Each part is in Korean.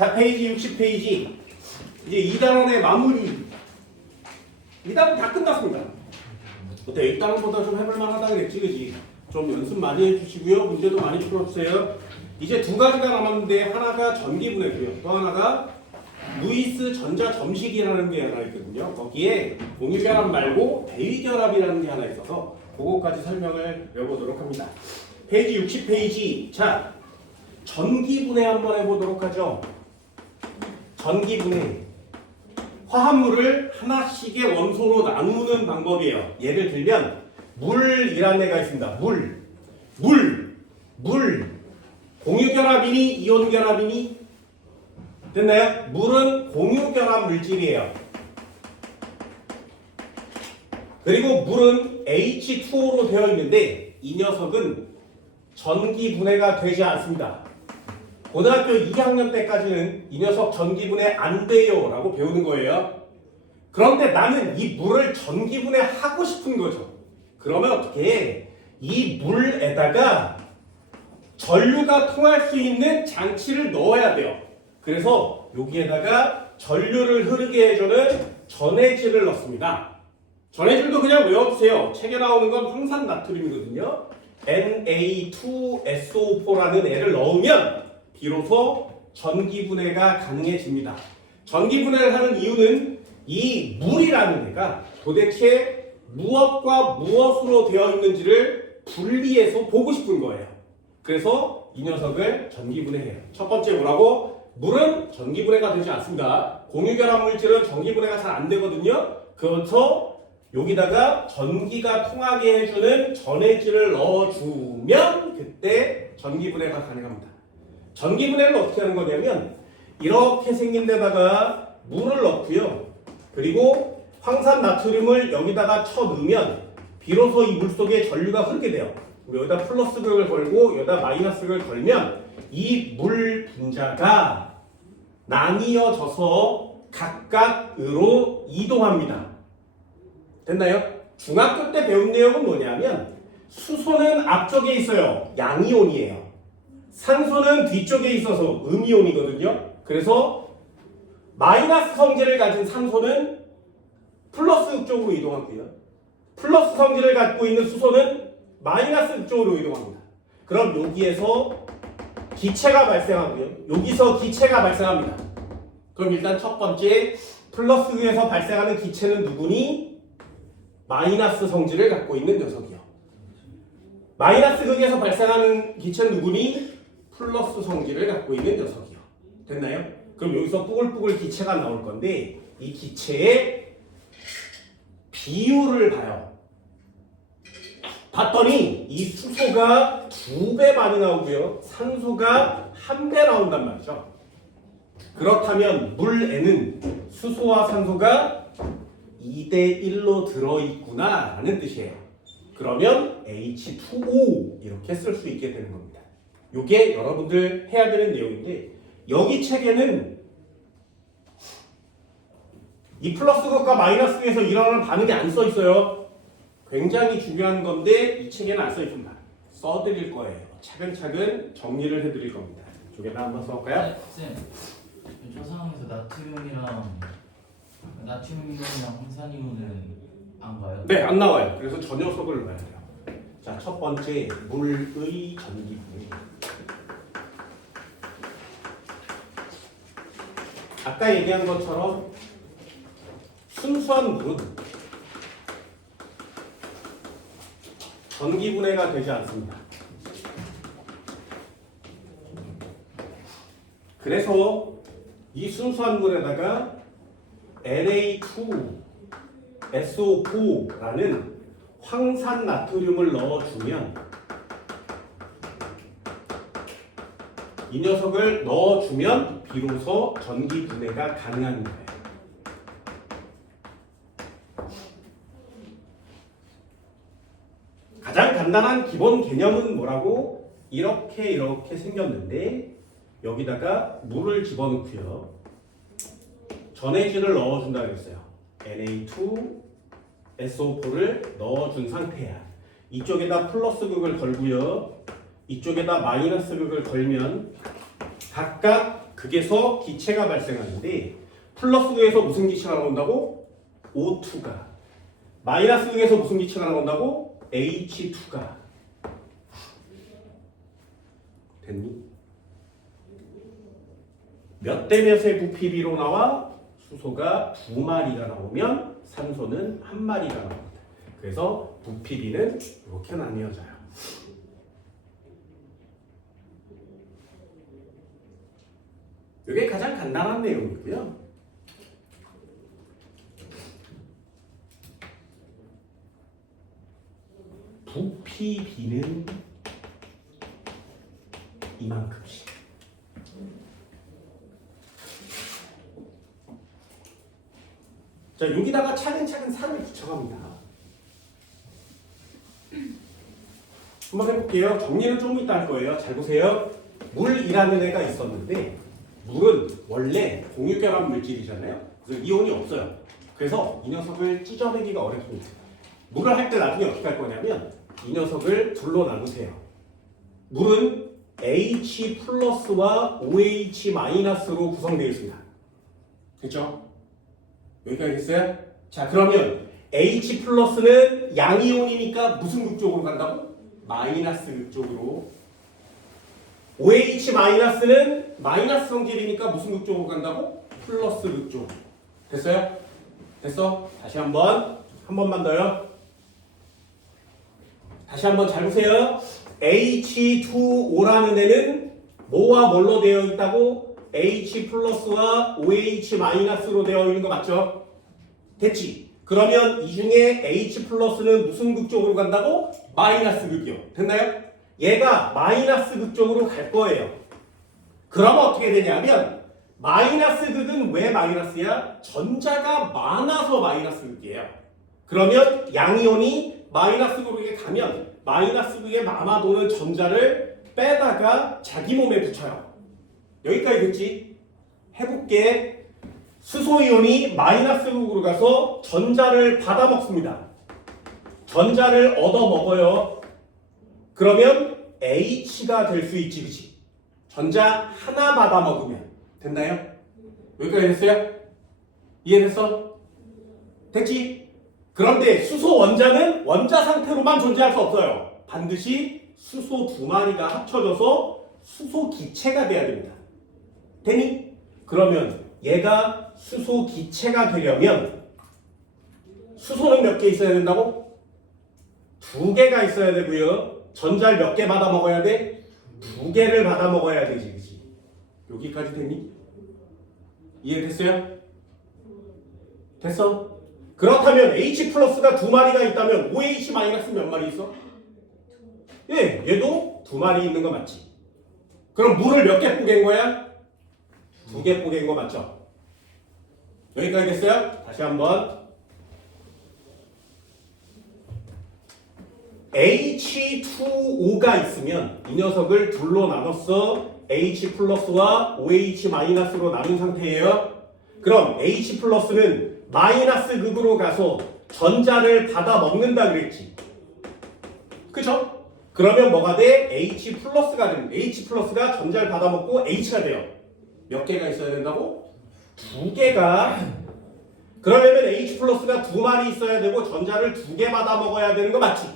자, 페이지 60페이지. 이제 2단원의 마무리. 2단원 다 끝났습니다. 어때? 1단원보다 좀 해볼 만하다 그랬지, 그지? 좀 연습 많이 해주시고요. 문제도 많이 풀어주세요. 이제 두 가지가 남았는데 하나가 전기분해고요. 또 하나가 루이스 전자점식이라는 게 하나 있거든요. 거기에 공유결합 말고 대위결합이라는 게 하나 있어서 그거까지 설명을 해보도록 합니다. 페이지 60페이지. 자, 전기분해 한번 해보도록 하죠. 전기분해. 화합물을 하나씩의 원소로 나누는 방법이에요. 예를 들면 물이라는 애가 있습니다. 물. 공유결합이니 이온결합이니? 됐나요? 물은 공유결합 물질이에요. 그리고 물은 H2O로 되어 있는데 이 녀석은 전기분해가 되지 않습니다. 고등학교 2학년 때까지는 이 녀석 전기분해 안 돼요 라고 배우는 거예요. 그런데 나는 이 물을 전기분해하고 싶은 거죠. 그러면 어떻게 해? 이 물에다가 전류가 통할 수 있는 장치를 넣어야 돼요. 그래서 여기에다가 전류를 흐르게 해주는 전해질을 넣습니다. 전해질도 그냥 외워주세요. 책에 나오는 건 황산나트륨이거든요. Na2SO4라는 애를 넣으면 비로소 전기분해가 가능해집니다. 전기분해를 하는 이유는 이 물이라는 애가 도대체 무엇과 무엇으로 되어 있는지를 분리해서 보고 싶은 거예요. 그래서 이 녀석을 전기분해해요. 첫 번째 뭐라고? 물은 전기분해가 되지 않습니다. 공유결합 물질은 전기분해가 잘 안 되거든요. 그래서 여기다가 전기가 통하게 해주는 전해질을 넣어주면 그때 전기분해가 가능합니다. 전기분해를 어떻게 하는 거냐면 이렇게 생긴 데다가 물을 넣고요. 그리고 황산나트륨을 여기다가 쳐넣으면 비로소 이 물 속에 전류가 흐르게 돼요. 여기다 플러스 극을 걸고 여기다 마이너스 극을 걸면 이 물 분자가 나뉘어져서 각각으로 이동합니다. 됐나요? 중학교 때 배운 내용은 뭐냐면 수소는 앞쪽에 있어요. 양이온이에요. 산소는 뒤쪽에 있어서 음이온이거든요. 그래서 마이너스 성질을 가진 산소는 플러스 극 쪽으로 이동하고요. 플러스 성질을 갖고 있는 수소는 마이너스 극 쪽으로 이동합니다. 그럼 여기에서 기체가 발생하고요. 여기서 기체가 발생합니다. 그럼 일단 첫 번째 플러스 극에서 발생하는 기체는 누구니? 마이너스 성질을 갖고 있는 녀석이요. 마이너스 극에서 발생하는 기체는 누구니? 플러스 성질을 갖고 있는 녀석이요. 됐나요? 그럼 여기서 뿌글뿌글 기체가 나올 건데 이 기체의 비율을 봐요. 봤더니 이 수소가 2배 많이 나오고요. 산소가 1배 나온단 말이죠. 그렇다면 물에는 수소와 산소가 2대1로 들어있구나 라는 뜻이에요. 그러면 H2O 이렇게 쓸 수 있게 되는 겁니다. 이게 여러분들 해야 되는 내용인데 여기 책에는 이 플러스 극과 마이너스 극에서 일어나는 반응이 안 써 있어요. 굉장히 중요한 건데 이 책에는 안 써 있습니다. 써드릴 거예요. 차근차근 정리를 해드릴 겁니다. 이쪽에다 한번 써볼까요? 네, 쌤. 저 상황에서 나트륨이랑 황산이온은 안 가요? 네, 안 나와요. 그래서 저 녀석을 봐야 돼요. 자, 첫 번째 물의 전기분해. 아까 얘기한 것처럼 순수한 물은 전기분해가 되지 않습니다. 그래서 이 순수한 물에다가 Na2SO4라는 황산나트륨을 넣어주면 이 녀석을 넣어주면 비로소 전기분해가 가능한 거예요. 가장 간단한 기본 개념은 뭐라고? 이렇게 생겼는데 여기다가 물을 집어넣고요. 전해질을 넣어준다고 했어요. Na2SO4를 넣어준 상태야. 이쪽에다 플러스 극을 걸고요. 이쪽에다 마이너스 극을 걸면 각각 극에서 기체가 발생하는데 플러스 극에서 무슨 기체가 나온다고? O2가. 마이너스 극에서 무슨 기체가 나온다고? H2가. 됐니? 몇 대 몇의 부피비로 나와? 수소가 2마리가 나오면 산소는 1마리가 나옵니다. 그래서 부피비는 이렇게 나뉘어져요. 이게 가장 간단한 내용이고요. 부피비는 이만큼씩. 자, 여기다가 차근차근 산을 붙여갑니다. 한번 해볼게요. 정리는 좀 이따 할 거예요. 잘 보세요. 물이라는 애가 있었는데 물은 원래 공유결합 물질이잖아요. 그래서 이온이 없어요. 그래서 이 녀석을 찢어내기가 어렵습니다. 물을 할 때 나중에 어떻게 할 거냐면 이 녀석을 둘로 나누세요. 물은 H 플러스와 OH 마이너스로 구성되어 있습니다. 그렇죠? 여기까지 됐어요? 자, 그러면 H 플러스는 양이온이니까 무슨 극 쪽으로 간다고? 마이너스 극 쪽으로. OH 마이너스는 마이너스 성질이니까 무슨 극 쪽으로 간다고? 플러스 극 쪽. 됐어요? 됐어? 다시 한 번만 더요. 다시 한번 잘 보세요. H2O라는 애는 뭐와 뭘로 되어 있다고? H 플러스와 OH 마이너스로 되어 있는 거 맞죠? 됐지? 그러면 이 중에 H 플러스는 무슨 극 쪽으로 간다고? 마이너스 극이요. 됐나요? 얘가 마이너스 극 쪽으로 갈 거예요. 그러면 어떻게 되냐면 마이너스 극은 왜 마이너스야? 전자가 많아서 마이너스 극이에요. 그러면 양이온이 마이너스 극에 가면 마이너스 극에 남아도는 전자를 빼다가 자기 몸에 붙여요. 여기까지 됐지? 해볼게. 수소이온이 마이너스 극으로 가서 전자를 받아먹습니다. 전자를 얻어먹어요. 그러면 H가 될 수 있지, 그치? 전자 하나 받아먹으면 됐나요? 여기까지 됐어요? 이해됐어? 됐지? 그런데 수소 원자는 원자 상태로만 존재할 수 없어요. 반드시 수소 2마리가 합쳐져서 수소 기체가 돼야 됩니다. 되니? 그러면 얘가 수소 기체가 되려면 수소는 몇 개 있어야 된다고? 2개가 있어야 되고요. 전자를 몇 개 받아 먹어야 돼? 2개를 받아 먹어야 되지, 그치? 여기까지 됐니? 이해됐어요? 됐어? 그렇다면 H 플러스가 2마리가 있다면 OH 마이너스 몇 마리 있어? 예, 얘도 2마리 있는 거 맞지? 그럼 물을 몇 개 뽀갠 거야? 2개 뽀갠 거 맞죠? 여기까지 됐어요? 다시 한번. H2O가 있으면 이 녀석을 둘로 나눴어. H 플러스와 OH 마이너스로 나눈 상태예요. 그럼 H 플러스는 마이너스 극으로 가서 전자를 받아 먹는다 그랬지. 그쵸? 그러면 뭐가 돼? H 플러스가 됩니다. H 플러스가 전자를 받아 먹고 H가 돼요. 몇 개가 있어야 된다고? 2개가. 그러려면 H 플러스가 2마리 있어야 되고 전자를 2개 받아 먹어야 되는 거 맞지?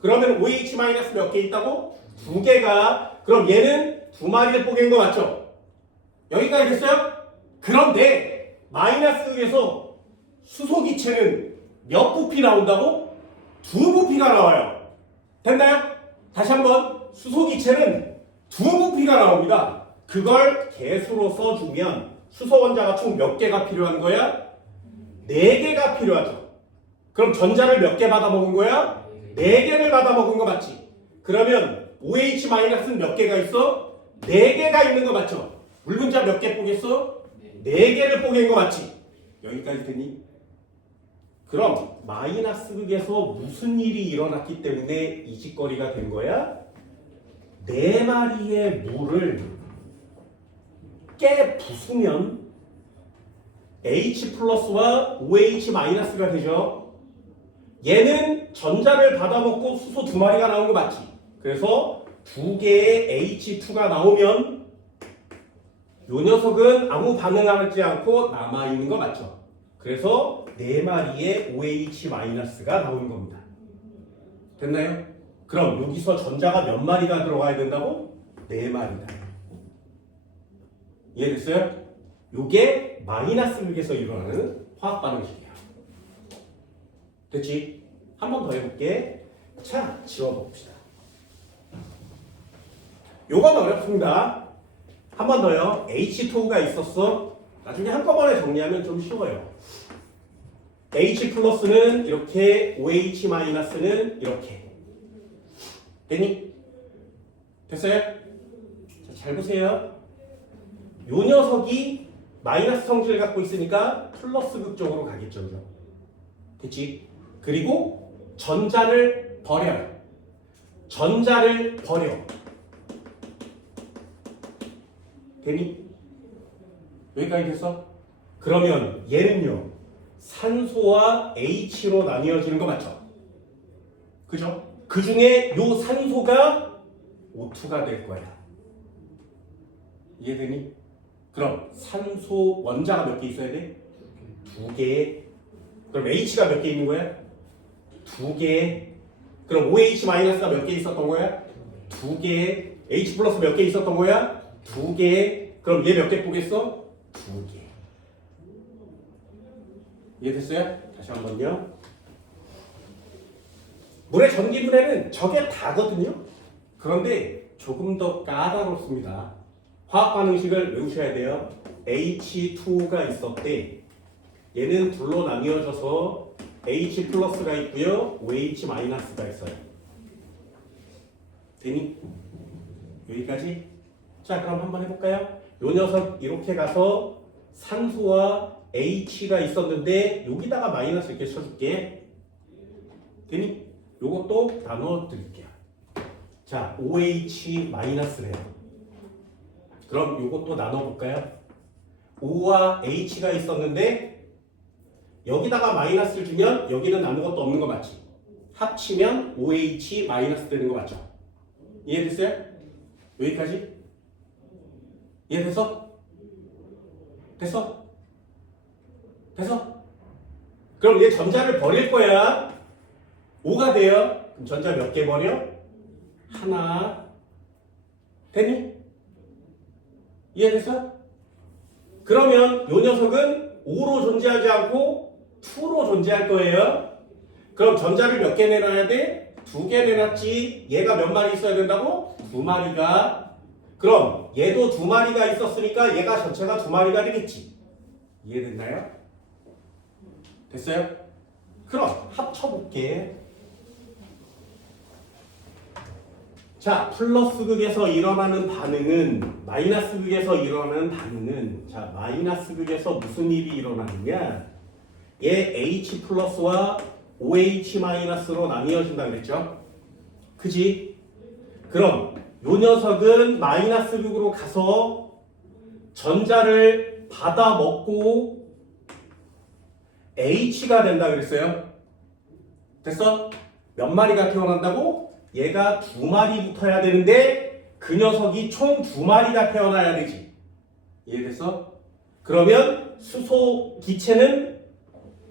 그러면 OH 마이너스 몇 개 있다고? 2개가. 그럼 얘는 2마리를 뽀갠 거 맞죠? 여기까지 됐어요? 그런데 마이너스에서 수소 기체는 몇 부피 나온다고? 2부피가 나와요. 됐나요? 다시 한번. 수소 기체는 2부피가 나옵니다. 그걸 개수로 써주면 수소 원자가 총 몇 개가 필요한 거야? 4개가 필요하죠. 그럼 전자를 몇 개 받아 먹은 거야? 4개를 받아 먹은 거 맞지? 그러면 OH-는 몇 개가 있어? 4개가 있는 거 맞죠? 물 분자 몇 개 뽀겠어? 4개를 뽀갠 거 맞지? 여기까지 되니? 그럼 마이너스 극에서 무슨 일이 일어났기 때문에 이 짓거리가 된 거야? 4마리의 물을 깨 부수면 H 플러스와 OH 마이너스가 되죠. 얘는 전자를 받아먹고 수소 2마리가 나온 거 맞지? 그래서 2개의 H2가 나오면 요 녀석은 아무 반응하지 않고 남아있는 거 맞죠? 그래서 4마리의 OH-가 나오는 겁니다. 됐나요? 그럼 여기서 전자가 몇 마리가 들어가야 된다고? 4마리다. 이해됐어요? 요게 마이너스 극에서 일어나는 화학 반응식이야. 됐지? 한 번 더 해볼게. 자, 지워봅시다. 요건 어렵습니다. 한 번 더요. H2가 있었어. 나중에 한꺼번에 정리하면 좀 쉬워요. H 플러스는 이렇게, OH 마이너스는 이렇게. 됐니? 됐어요? 자, 잘 보세요. 요 녀석이 마이너스 성질을 갖고 있으니까 플러스 극 쪽으로 가겠죠. 그죠? 됐지? 그리고 전자를 버려요. 전자를 버려. 되니? 여기까지 됐어? 그러면 얘는요, 산소와 H로 나뉘어지는 거 맞죠? 그죠? 그 중에 요 산소가 O2가 될 거야. 이해되니? 그럼 산소 원자가 몇 개 있어야 돼? 2개. 그럼 H가 몇 개 있는 거야? 2개. 그럼 OH-가 몇 개 있었던 거야? 2개. H 플러스 몇 개 있었던 거야? 2개. 그럼 얘 몇 개 보겠어? 2개. 이해됐어요? 다시 한번요. 물의 전기분해는 저게 다거든요. 그런데 조금 더 까다롭습니다. 화학 반응식을 외우셔야 돼요. H2가 있었대. 얘는 둘로 나뉘어져서 H 플러스가 있고요, OH 마이너스가 있어요. 되니? 여기까지? 자, 그럼 한번 해볼까요? 요 녀석 이렇게 가서 산소와 H가 있었는데 여기다가 마이너스 이렇게 쳐줄게. 되니? 요것도 나눠 드릴게요. 자, OH 마이너스래요. 그럼 요것도 나눠볼까요? O와 H가 있었는데 여기다가 마이너스를 주면 여기는 아무것도 없는 거 맞지? 합치면 OH 마이너스 되는 거 맞죠? 이해됐어요? 여기까지? 이해됐어? 됐어? 됐어? 그럼 얘 전자를 버릴 거야. 5가 돼요. 그럼 전자 몇 개 버려? 하나. 되니? 이해됐어? 그러면 요 녀석은 5로 존재하지 않고 2로 존재할 거예요. 그럼 전자를 몇 개 내놔야 돼? 2개 내놨지. 얘가 몇 마리 있어야 된다고? 2마리가. 그럼 얘도 2마리가 있었으니까 얘가 전체가 2마리가 되겠지. 이해됐나요? 됐어요? 그럼 합쳐볼게. 자, 플러스 극에서 일어나는 반응은, 마이너스 극에서 일어나는 반응은, 자, 마이너스 극에서 무슨 일이 일어나느냐? 얘 H 플러스와 OH 마이너스로 나뉘어진다 그랬죠? 그지? 그럼 요 녀석은 마이너스 극으로 가서 전자를 받아 먹고 H가 된다 그랬어요? 됐어? 몇 마리가 태어난다고? 얘가 2마리 붙어야 되는데 그 녀석이 총 2마리가 태어나야 되지. 이해됐어? 그러면 수소 기체는,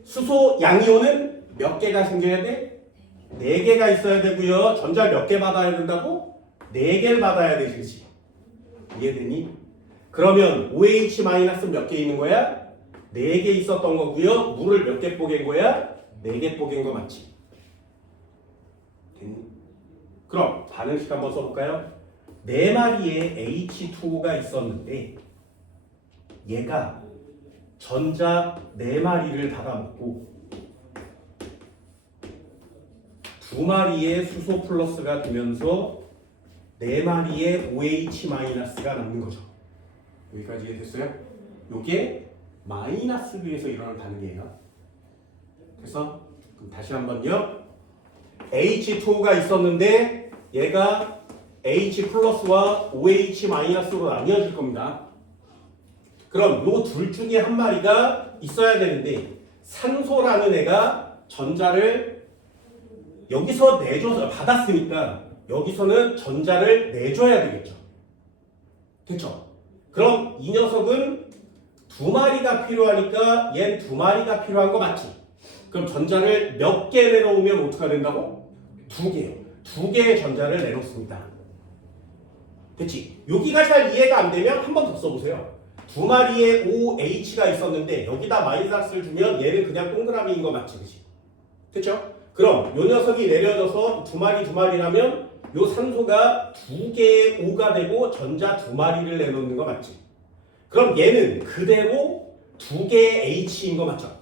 수소 양이온은 몇 개가 생겨야 돼? 4개가 있어야 되고요. 전자 몇 개 받아야 된다고? 4개를 받아야 되지. 이해되니? 그러면 OH 마이너스 몇 개 있는 거야? 4개 있었던 거고요. 물을 몇 개 뽀갠 거야? 4개 뽀갠 거 맞지? 됐니? 그럼 반응식 한번 써볼까요? 4마리의 H2O가 있었는데 얘가 전자 4마리를 받아먹고 2마리의 수소 플러스가 되면서 4마리의 OH 마이너스가 남는 거죠. 여기까지 이해됐어요? 요게 마이너스 위에서 일어나는 반응이에요. 그래서 그럼 다시 한번요. H2O가 있었는데 얘가 H 플러스와 OH 마이너스로 나뉘어질 겁니다. 그럼 요 둘 중에 한 마리가 있어야 되는데 산소라는 애가 전자를 여기서 내줘서 받았으니까 여기서는 전자를 내줘야 되겠죠. 됐죠? 그럼 이 녀석은 두 마리가 필요하니까 얜 두 마리가 필요한 거 맞지? 그럼 전자를 몇 개 내놓으면 어떻게 된다고? 두 개요. 두 개의 전자를 내놓습니다. 됐지? 여기가 잘 이해가 안 되면 한 번 더 써보세요. 두 마리의 OH가 있었는데 여기다 마이너스를 주면 얘는 그냥 동그라미인 거 맞지? 그치? 됐죠? 그럼 요 녀석이 내려져서 두 마리라면 요 산소가 두 개의 O가 되고 전자 두 마리를 내놓는 거 맞지? 그럼 얘는 그대로 두 개의 H인 거 맞죠?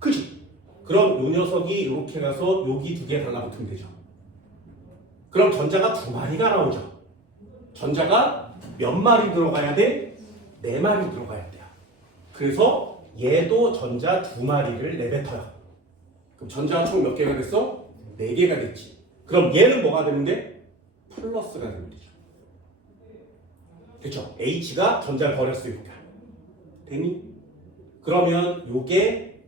그치? 그럼 요 녀석이 이렇게 가서 여기 두 개 달라붙으면 되죠. 그럼 전자가 두 마리가 나오죠. 전자가 몇 마리 들어가야 돼? 네 마리 들어가야 돼요. 그래서 얘도 전자 두 마리를 내뱉어요. 그럼 전자가 총 몇 개가 됐어? 네 개가 됐지. 그럼 얘는 뭐가 되는데? 플러스가 되는 거죠. 됐죠? H가 전자를 버렸으니까. 됐니? 그러면 요게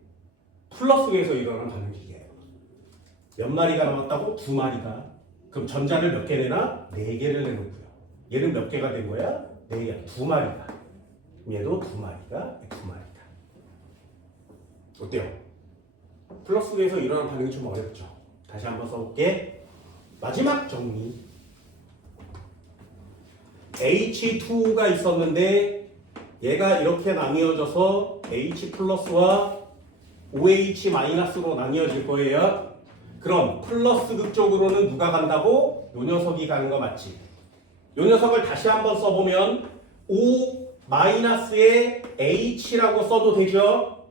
플러스에서 일어나는 반응식이에요. 몇 마리가 남았다고? 두 마리가. 그럼 전자를 몇 개 내나? 네 개를 내놓고요. 얘는 몇 개가 된 거야? 네 개. 두 마리가. 얘도 두 마리가. 어때요? 플러스에서 일어나는 반응이 좀 어렵죠? 다시 한번 써볼게. 마지막 정리. H2가 있었는데 얘가 이렇게 나뉘어져서 H 플러스와 OH 마이너스로 나뉘어질 거예요. 그럼 플러스 극 쪽으로는 누가 간다고? 요 녀석이 가는 거 맞지? 요 녀석을 다시 한번 써보면 O 마이너스에 H라고 써도 되죠?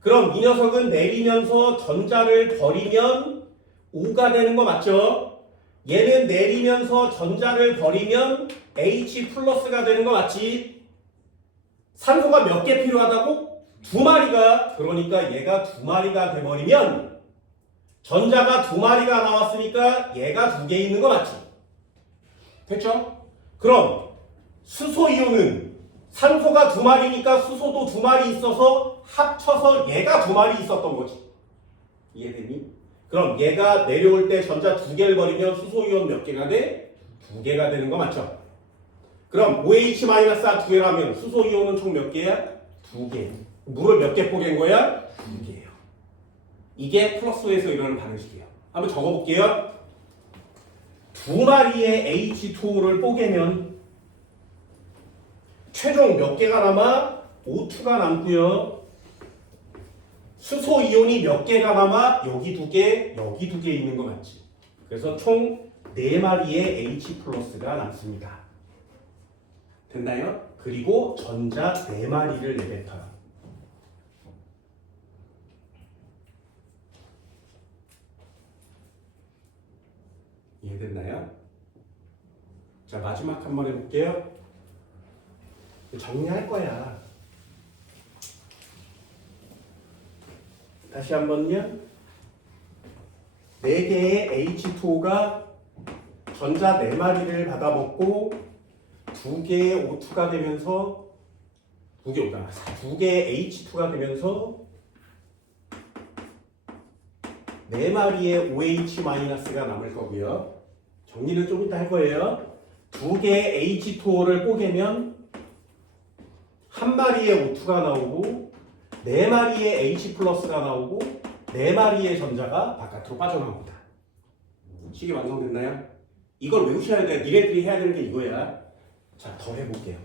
그럼 이 녀석은 내리면서 전자를 버리면 O가 되는 거 맞죠? 얘는 내리면서 전자를 버리면 H 플러스가 되는 거 맞지? 산소가 몇 개 필요하다고? 두 마리가. 그러니까 얘가 두 마리가 돼버리면 전자가 두 마리가 나왔으니까 얘가 두 개 있는 거 맞지? 됐죠? 그럼 수소이온은 산소가 두 마리니까 수소도 두 마리 있어서 합쳐서 얘가 두 마리 있었던 거지. 이해되니? 그럼 얘가 내려올 때 전자 두 개를 버리면 수소이온 몇 개가 돼? 두 개가 되는 거 맞죠? 그럼 OH-두 개라면 수소이온은 총 몇 개야? 두 개. 물을 몇 개 뽀갠 거야? 두 개예요. 이게 플러스에서 일어나는 반응식이에요. 한번 적어볼게요. 두 마리의 H2O를 뽀개면 최종 몇 개가 남아? O2가 남고요. 수소이온이 몇 개가 남아? 여기 두 개, 여기 두 개 있는 거 맞지? 그래서 총 4마리의 H 플러스가 남습니다. 됐나요? 그리고 전자 4마리를 내뱉어요. 이해됐나요? 자, 마지막 한 번 해볼게요. 정리할 거야. 다시 한번요. 4개의 H2O가 전자 4마리를 받아먹고 2개의 O2가 되면서 2개의 H2가 되면서 4마리의 OH-가 남을 거고요. 정리는 좀 이따 할 거예요. 2개의 H2O를 뽀개면 1마리의 O2가 나오고 4마리의 H 플러스가 나오고 4마리의 전자가 바깥으로 빠져나옵니다. 식이 완성됐나요? 이걸 외우셔야 돼. 니네들이 해야 되는 게 이거야. 자, 더 해볼게요.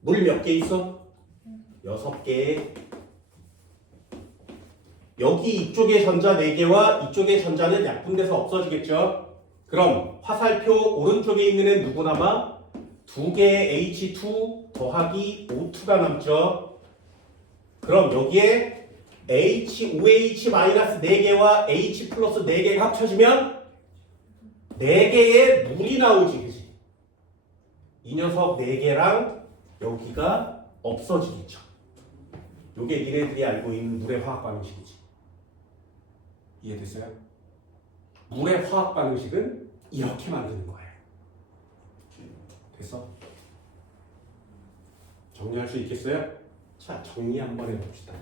물 몇 개 있어? 6개. 여기 이쪽의 전자 4개와 이쪽의 전자는 약분돼서 없어지겠죠? 그럼 화살표 오른쪽에 있는 애는 누구 남아? 2개의 H2 더하기 O2가 남죠? 그럼 여기에 OH 마이너스 4개와 H 플러스 4개가 합쳐지면 4개의 물이 나오지, 그치? 이 녀석 4개랑 여기가 없어지겠죠. 요게 니네들이 알고 있는 물의 화학 반응식이지. 이해됐어요? 물의 화학 반응식은 이렇게 만드는 거예요. 됐어? 정리할 수 있겠어요? 자, 정리 한번 해봅시다.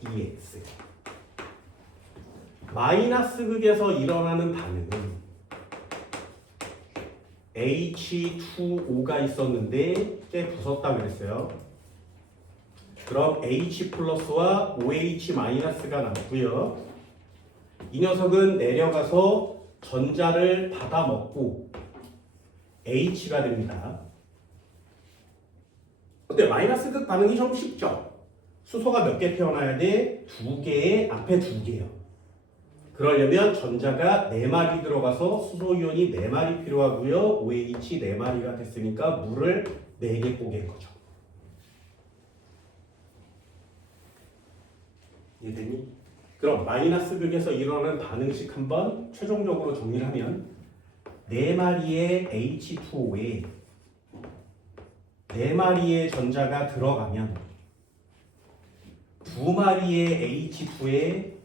EX 마이너스 극에서 일어나는 반응은 H2O가 있었는데 깨 부쉈다 그랬어요. 그럼 H 플러스와 OH 마이너스가 남고요. 이 녀석은 내려가서 전자를 받아먹고 H가 됩니다. 근데 마이너스 극 반응이 좀 쉽죠? 수소가 몇 개 태어나야 돼? 2개에 앞에 2개요. 그러려면 전자가 4마리 들어가서 수소이온이 4마리 필요하고요. OH 4마리가 됐으니까 물을 4개 뽀갠 거죠. 이해되니? 그럼 마이너스 극에서 일어나는 반응식 한번 최종적으로 정리를 하면 4마리의 H2O에 4마리의 전자가 들어가면 2마리의 H2에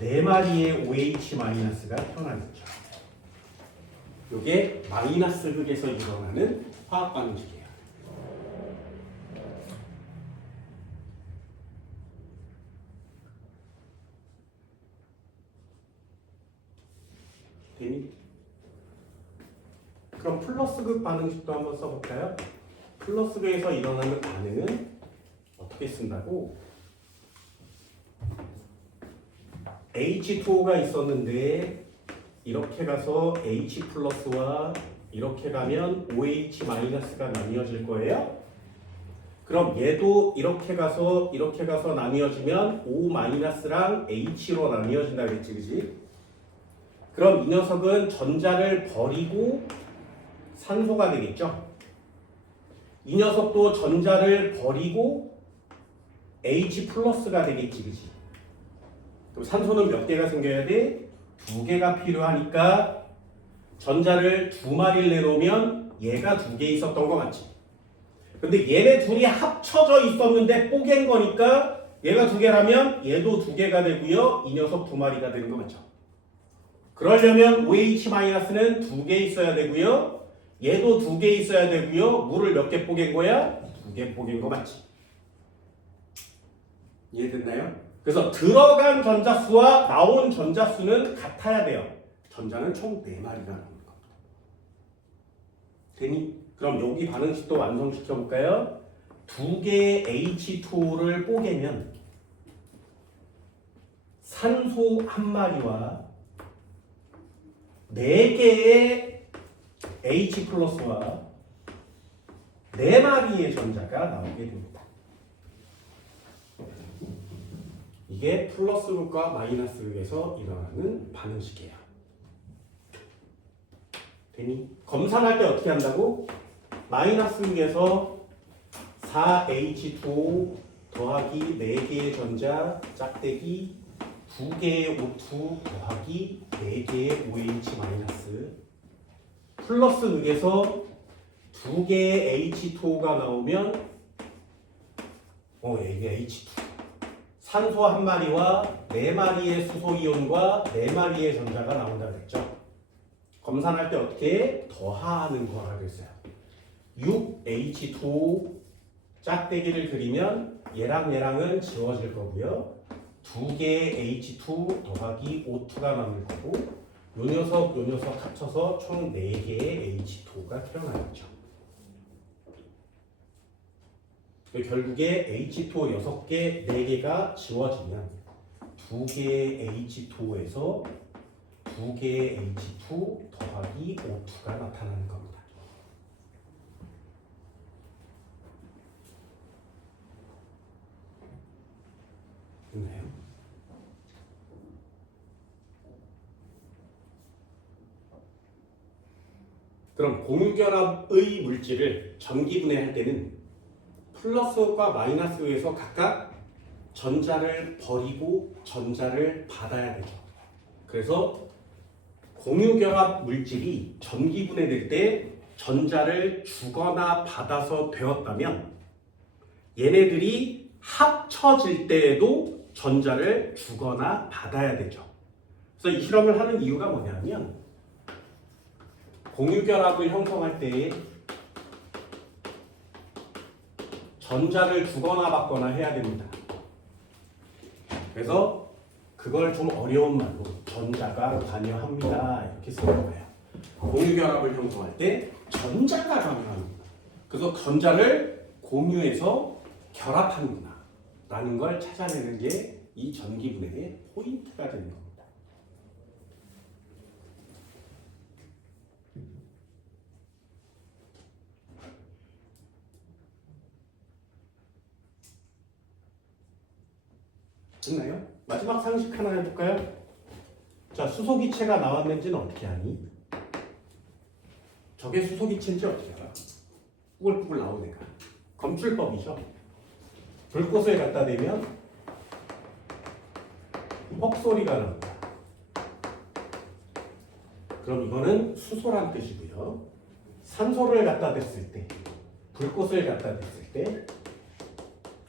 4마리의 OH-가 태어나겠죠. 이게 마이너스 극에서 일어나는 화학 반응식이에요. 되니? 그럼 플러스 극 반응식도 한번 써볼까요? 플러스 극에서 일어나는 반응은 어떻게 쓴다고? H2O가 있었는데 이렇게 가서 H 플러스와 이렇게 가면 OH-가 나뉘어질 거예요. 그럼 얘도 이렇게 가서 나뉘어지면 O-랑 H로 나뉘어진다 그랬지, 그지? 그럼 이 녀석은 전자를 버리고 산소가 되겠죠? 이 녀석도 전자를 버리고 H 플러스가 되겠지, 그지? 그럼 산소는 몇 개가 생겨야 돼? 2개가 필요하니까 전자를 2마리를 내놓으면 얘가 2개 있었던 거 맞지? 근데 얘네 둘이 합쳐져 있었는데 뽀갠 거니까 얘가 2개라면 얘도 2개가 되고요. 이 녀석 2마리가 되는 거 맞죠? 그러려면 OH-는 2개 있어야 되고요. 얘도 2개 있어야 되고요. 물을 몇 개 뽀갠 거야? 2개 뽀갠 거 맞지? 이해됐나요? 그래서 들어간 전자수와 나온 전자수는 같아야 돼요. 전자는 총 4마리가 나오는 겁니다. 되니? 그럼 여기 반응식도 완성시켜 볼까요? 2개의 H2O를 뽀개면 산소 1마리와 4개의 H 플러스와 4마리의 전자가 나오게 됩니다. 이게 플러스 극과 마이너스 극에서 일어나는 반응식이에요. 되니? 검산할 때 어떻게 한다고? 마이너스 극에서 4H2O 더하기 4개의 전자 짝대기 2개의 O2 더하기 4개의 OH 마이너스 플러스 극에서 2개의 H2O가 나오면 이게 H2 산소 1마리와 4마리의 수소이온과 4마리의 전자가 나온다 그랬죠. 검산할 때 어떻게 더하는 거라 그랬어요. 6H2O 짝대기를 그리면 얘랑 얘랑은 지워질 거고요. 2개의 H2 더하기 O2가 남을 거고 요 녀석 합쳐서 총 4개의 H2O가 태어나겠죠. 결국에 H2O 6개, 4개가 지워지면 2개의 H2O에서 2개의 H2 더하기 O2가 나타나는 겁니다. 됐나요? 그럼 공유결합의 물질을 전기분해할 때는 플러스과 마이너스에서 각각 전자를 버리고 전자를 받아야 되죠. 그래서 공유결합 물질이 전기분해될 때 전자를 주거나 받아서 되었다면 얘네들이 합쳐질 때에도 전자를 주거나 받아야 되죠. 그래서 이 실험을 하는 이유가 뭐냐면 공유결합을 형성할 때 전자를 주거나 받거나 해야 됩니다. 그래서 그걸 좀 어려운 말로 전자가 관여합니다 이렇게 쓰는 거예요. 공유결합을 형성할 때 전자가 관여합니다. 그래서 전자를 공유해서 결합하는구나 라는 걸 찾아내는 게 이 전기분해의 포인트가 되는 겁니다. 됐나요? 마지막 상식 하나 해볼까요? 자, 수소기체가 나왔는지는 어떻게 아니? 저게 수소기체인지 어떻게 알아? 뿌글뿌글 나오는 애가 검출법이죠. 불꽃을 갖다 대면 헉소리가 납니다. 그럼 이거는 수소란 뜻이고요. 산소를 갖다 댔을 때, 불꽃을 갖다 댔을 때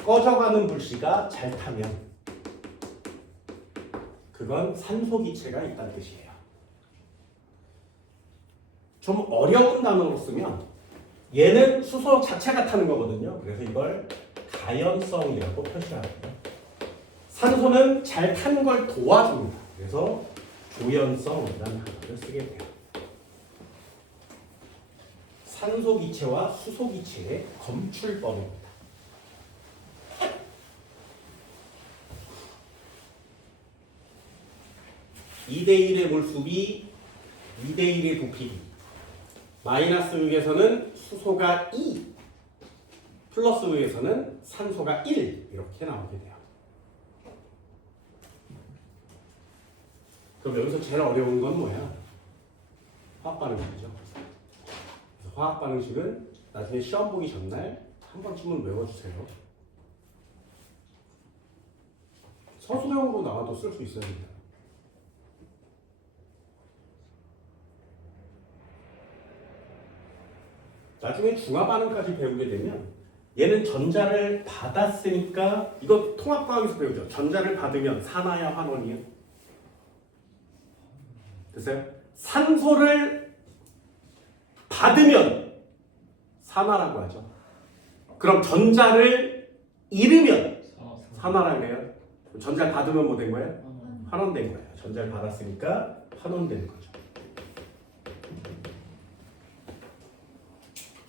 꺼져가는 불씨가 잘 타면 그건 산소기체가 있다는 뜻이에요. 좀 어려운 단어로 쓰면 얘는 수소 자체가 타는 거거든요. 그래서 이걸 가연성이라고 표시합니다. 산소는 잘 타는 걸 도와줍니다. 그래서 조연성이라는 단어를 쓰게 돼요. 산소기체와 수소기체의 검출법입니다. 2대1의 몰수비, 2대1의 부피비. 마이너스 극에서는 수소가 2, 플러스 극에서는 산소가 1 이렇게 나오게 돼요. 그럼 여기서 제일 어려운 건 뭐야? 화학반응식이죠. 그래서 화학반응식은 나중에 시험 보기 전날 한 번쯤은 외워주세요. 서술형으로 나와도 쓸 수 있어야 됩니다. 나중에 중화반응까지 배우게 되면 얘는 전자를 받았으니까 이거 통합과학에서 배우죠. 전자를 받으면 산화야 환원이야? 됐어요? 산소를 받으면 산화라고 하죠. 그럼 전자를 잃으면 산화라고 해요. 전자를 받으면 뭐 된 거예요? 환원된 거예요. 전자를 받았으니까 환원된 거죠.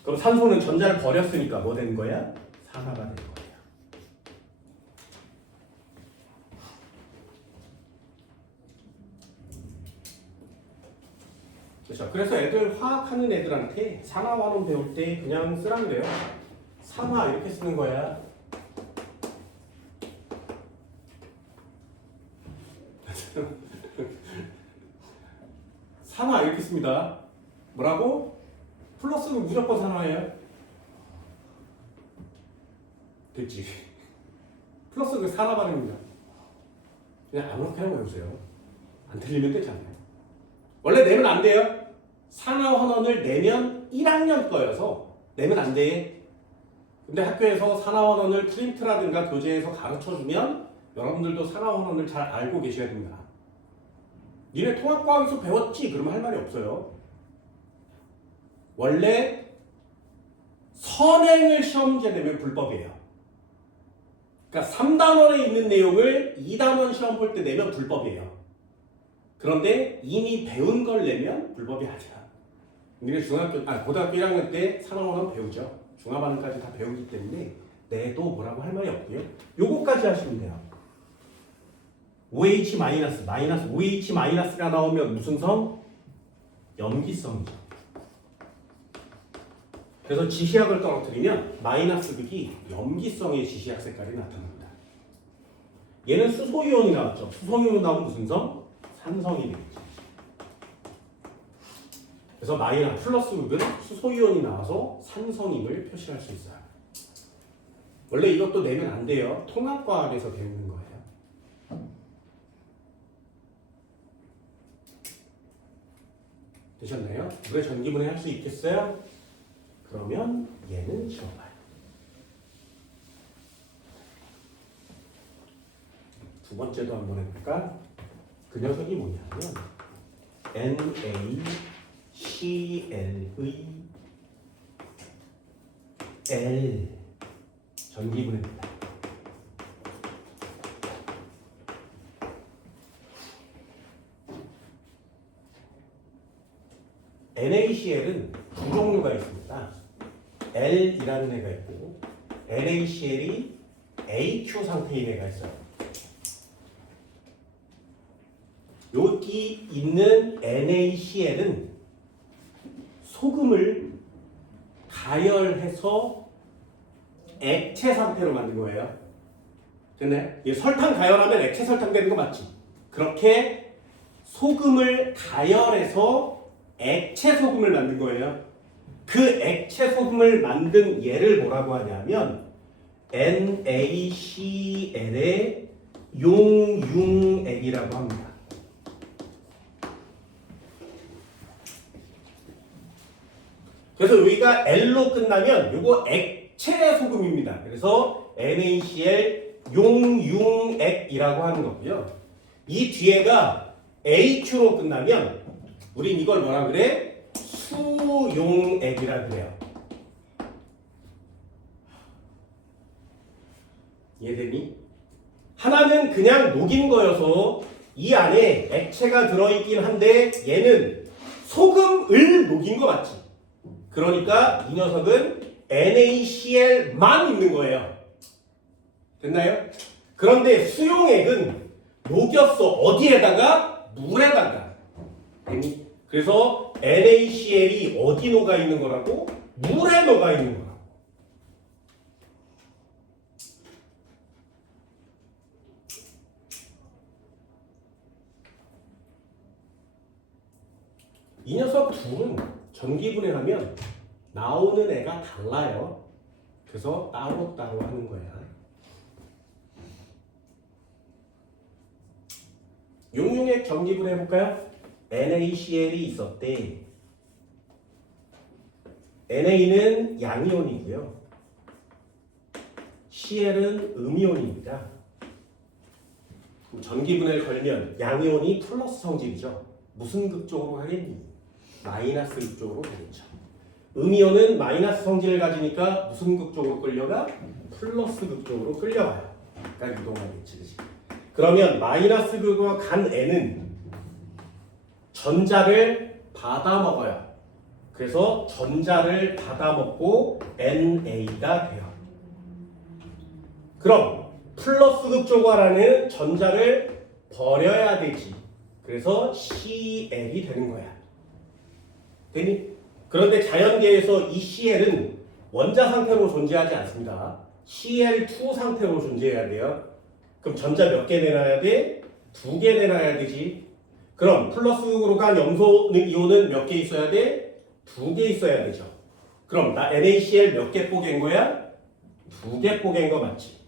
그럼 산소는 전자를 버렸으니까 뭐 된 거야? 산화가 된 거예요. 그렇죠. 그래서 애들 화학하는 애들한테 산화환원 배울 때 그냥 쓰라고 그래요. 산화 이렇게 쓰는 거야. 산화 이렇게 씁니다. 뭐라고? 플러스는 무조건 산화예요. 됐지? 플러스 그 산화 반응입니다. 그냥 아무렇게나 외우세요. 안 틀리면 되잖아요. 원래 내면 안 돼요. 산화 환원을 내면 1학년 거여서 내면 안 돼. 근데 학교에서 산화 환원을 프린트라든가 교재에서 가르쳐주면 여러분들도 산화 환원을 잘 알고 계셔야 됩니다. 니네 통합과학에서 배웠지? 그러면 할 말이 없어요. 원래 선행을 시험지에 내면 불법이에요. 그러니까 3단원에 있는 내용을 2단원 시험 볼 때 내면 불법이에요. 그런데 이미 배운 걸 내면 불법이 아니야. 우리는 고등학교 1학년 때 산화환원 배우죠. 중화반응까지 다 배우기 때문에 내도 뭐라고 할 말이 없고요. 요거까지 하시면 돼요. OH 마이너스, OH 마이너스가 나오면 무슨 성? 염기성이죠. 그래서 지시약을 떨어뜨리면 마이너스 극이 염기성의 지시약 색깔이 나타납니다. 얘는 수소이온이 나왔죠. 수소이온 나오면 무슨 성? 산성이 되겠죠. 그래서 플러스 극은 수소이온이 나와서 산성임을 표시할 수 있어요. 원래 이것도 내면 안 돼요. 통합과학에서 배우는 거예요. 되셨나요? 물의 전기분해 할 수 있겠어요? 그러면 얘는 지워봐요. 두 번째도 한번 해볼까? 그 녀석이 뭐냐면 NaCl의 L 전기분해입니다. NaCl은 두 종류가 있습니다. L이라는 애가 있고 NaCl이 AQ 상태인 애가 있어요. 여기 있는 NaCl은 소금을 가열해서 액체 상태로 만든 거예요. 됐나요? 설탕 가열하면 액체 설탕 되는 거 맞지? 그렇게 소금을 가열해서 액체 소금을 만든 거예요. 그 액체 소금을 만든 얘를 뭐라고 하냐면 NaCl의 용융액이라고 합니다. 그래서 여기가 L로 끝나면 이거 액체 소금입니다. 그래서 NaCl 용융액이라고 하는 거고요. 이 뒤에가 AQ로 끝나면 우린 이걸 뭐라 그래? 수용액이라 그래요. 이해되니? 하나는 그냥 녹인 거여서 이 안에 액체가 들어있긴 한데 얘는 소금을 녹인 거 맞지? 그러니까 이 녀석은 NaCl만 있는 거예요. 됐나요? 그런데 수용액은 녹였어. 어디에다가? 물에다가. 그래서 NaCl이 어디 녹아 있는 거라고? 물에 녹아 있는 거라고. 이 녀석 둘은 전기분해하면 나오는 애가 달라요. 그래서 따로따로 하는 거야. 용융액 전기분해 해볼까요? NaCl이 있었대. Na는 양이온이고요. Cl은 음이온입니다. 전기분해를 걸면 양이온이 플러스 성질이죠. 무슨 극쪽으로 가겠니? 마이너스 극쪽으로 가겠죠. 음이온은 마이너스 성질을 가지니까 무슨 극쪽으로 끌려가? 플러스 극쪽으로 끌려와요. 그러니까 이동하겠지. 그치? 그러면 마이너스 극으로 간 N은 전자를 받아먹어요. 그래서 전자를 받아먹고 NA가 돼요. 그럼 플러스 극쪽으로 가는 전자를 버려야 되지. 그래서 Cl이 되는 거야. 되니? 그런데 자연계에서 이 Cl은 원자 상태로 존재하지 않습니다. Cl2 상태로 존재해야 돼요. 그럼 전자 몇 개 내놔야 돼? 2개 내놔야 되지. 그럼 플러스로 간 염소 이온은 몇 개 있어야 돼? 2개 있어야 되죠. 그럼 나 NaCl 몇 개 뽀갠 거야? 2개 뽀갠 거 맞지?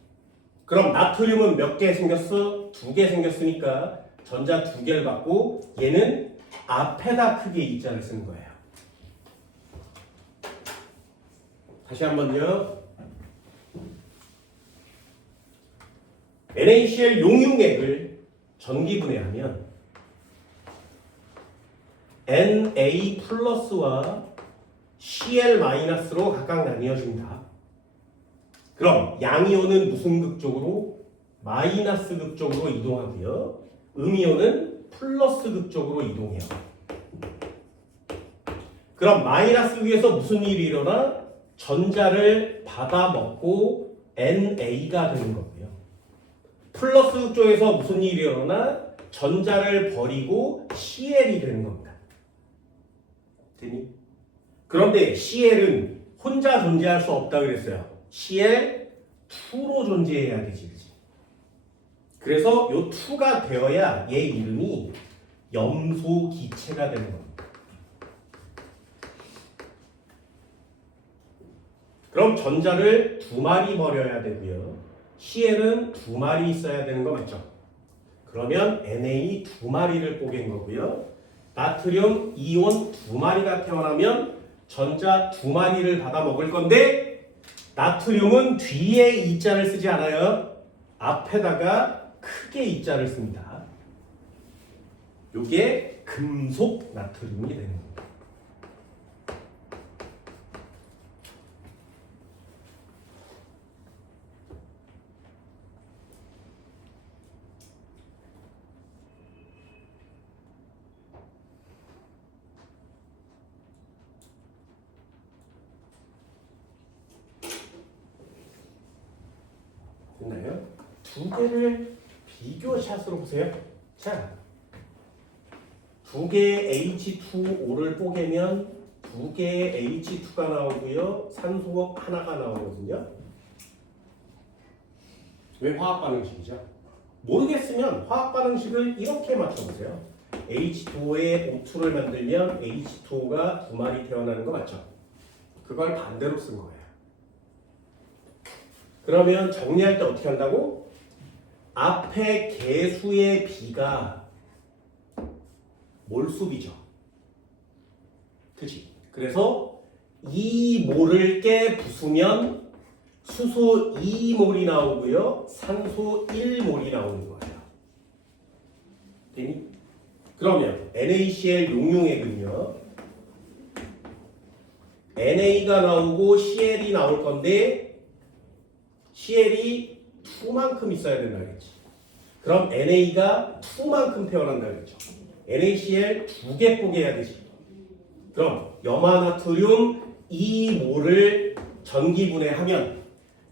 그럼 나트륨은 몇 개 생겼어? 2개 생겼으니까 전자 2개를 받고 얘는 앞에다 크게 이자를 쓰는 거예요. 다시 한번요. NaCl 용융액을 전기분해하면 Na 플러스와 Cl 마이너스로 각각 나뉘어집니다. 그럼 양이온은 무슨 극쪽으로? 마이너스 극쪽으로 이동하고요. 음이온은 플러스 극쪽으로 이동해요. 그럼 마이너스 위에서 무슨 일이 일어나? 전자를 받아먹고 NA가 되는 거고요. 플러스 극쪽에서 무슨 일이 일어나? 전자를 버리고 Cl이 되는 겁니다. 되니? 그런데 Cl은 혼자 존재할 수 없다 그랬어요. Cl2로 존재해야 되지. 그래서 요 2가 되어야 얘 이름이 염소 기체가 되는 겁니다. 그럼 전자를 2마리 버려야 되고요. Cl은 2마리 있어야 되는 거 맞죠? 그러면 Na 2마리를 뽀갠 거고요. 나트륨 이온 2마리가 태어나면 전자 2마리를 받아 먹을 건데 나트륨은 뒤에 이자를 쓰지 않아요. 앞에다가 크게 이자를 씁니다. 이게 금속 나트륨이 되는 겁니다. 두 개를 비교샷으로 보세요. 자, 두 개의 H2O를 뽀개면 두 개의 H2가 나오고요. 산소 하나가 나오거든요. 왜 화학 반응식이죠? 모르겠으면 화학 반응식을 이렇게 맞춰보세요. H2O에 O2를 만들면 H2O가 두 마리 태어나는 거 맞죠? 그걸 반대로 쓴 거예요. 그러면 정리할 때 어떻게 한다고? 앞에 개수의 비가 몰수비죠. 그치? 그래서 2몰을 깨 부수면 수소 2몰이 나오고요. 산소 1몰이 나오는 거예요. 되니? 그러면 NaCl 용융액은요. NA가 나오고 CL이 나올 건데 CL이 2만큼 있어야 된다겠지. 그럼 NA가 2만큼 태어난다겠죠. NaCl 2개 뽀개야 되지. 그럼 염화나트륨 2몰을 전기분해하면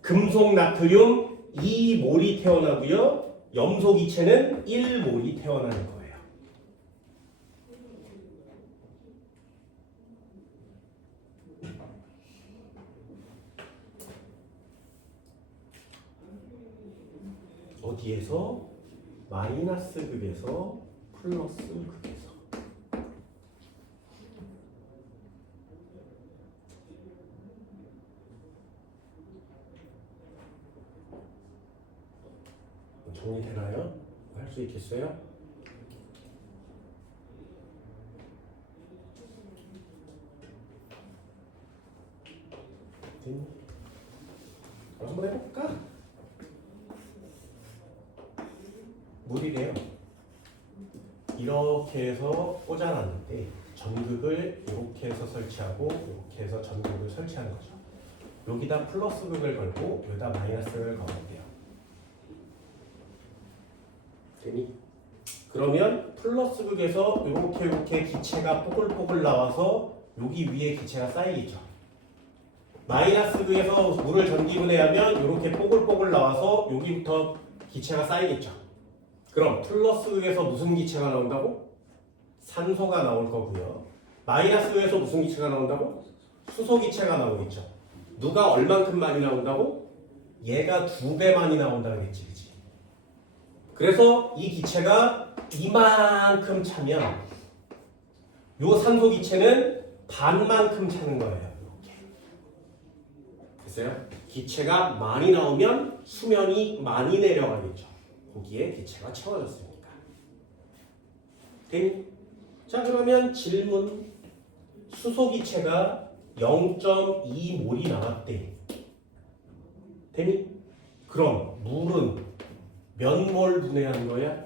금속 나트륨 2몰이 태어나고요. 염소 기체는 1몰이 태어나는 거예요. 어디에서? 마이너스 극에서 플러스 극에서. 정리되나요? 할 수 있겠어요? 됐니? 한번 해볼까? 물이래요. 이렇게 해서 꽂아놨는데 전극을 이렇게 해서 설치하고 이렇게 해서 전극을 설치하는 거죠. 여기다 플러스 극을 걸고 여기다 마이너스 극을 걸어야 돼요. 되니? 그러면 플러스 극에서 이렇게 기체가 뽀글뽀글 나와서 여기 위에 기체가 쌓이겠죠. 마이너스 극에서 물을 전기분해하면 이렇게 뽀글뽀글 나와서 여기부터 기체가 쌓이겠죠. 그럼 플러스 극에서 무슨 기체가 나온다고? 산소가 나올 거고요. 마이너스 극에서 무슨 기체가 나온다고? 수소 기체가 나오겠죠. 누가 얼만큼 많이 나온다고? 얘가 2배 많이 나온다 그랬지, 그치? 그래서 이 기체가 이만큼 차면 요 산소 기체는 반만큼 차는 거예요. 이렇게. 됐어요? 기체가 많이 나오면 수면이 많이 내려가겠죠. 거기에 기체가 채워졌으니까. 되니? 자, 그러면 질문. 수소 기체가 0.2몰이 나왔대. 되니? 그럼 물은 몇 몰 분해하는 거야?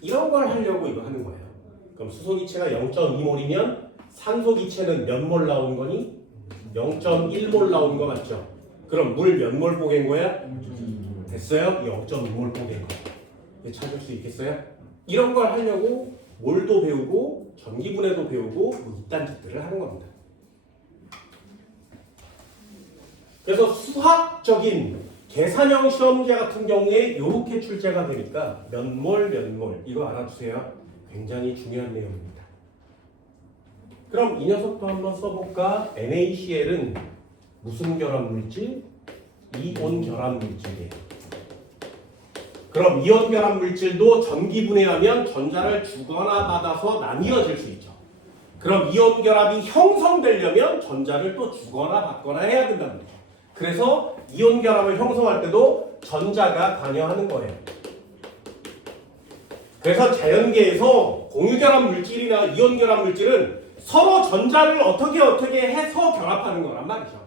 이런 걸 하려고 이거 하는 거예요. 그럼 수소 기체가 0.2몰이면 산소 기체는 몇 몰 나오는 거니? 0.1몰 나오는 거 맞죠? 그럼 물 몇 몰 뽀갠 거야? 됐어요? 0.2몰 뽀갠 거. 이거 찾을 수 있겠어요? 이런 걸 하려고 몰도 배우고 전기분해도 배우고 뭐 이딴 짓들을 하는 겁니다. 그래서 수학적인 계산형 시험 문제 같은 경우에 이렇게 출제가 되니까 몇 몰 이거 알아두세요. 굉장히 중요한 내용입니다. 그럼 이 녀석도 한번 써볼까? NaCl은 무슨 결합 물질? 이온 결합 물질이에요. 그럼 이온 결합 물질도 전기 분해하면 전자를 주거나 받아서 나뉘어질 수 있죠. 그럼 이온 결합이 형성되려면 전자를 또 주거나 받거나 해야 된다는 거죠. 그래서 이온 결합을 형성할 때도 전자가 관여하는 거예요. 그래서 자연계에서 공유결합 물질이나 이온 결합 물질은 서로 전자를 어떻게 해서 결합하는 거란 말이죠.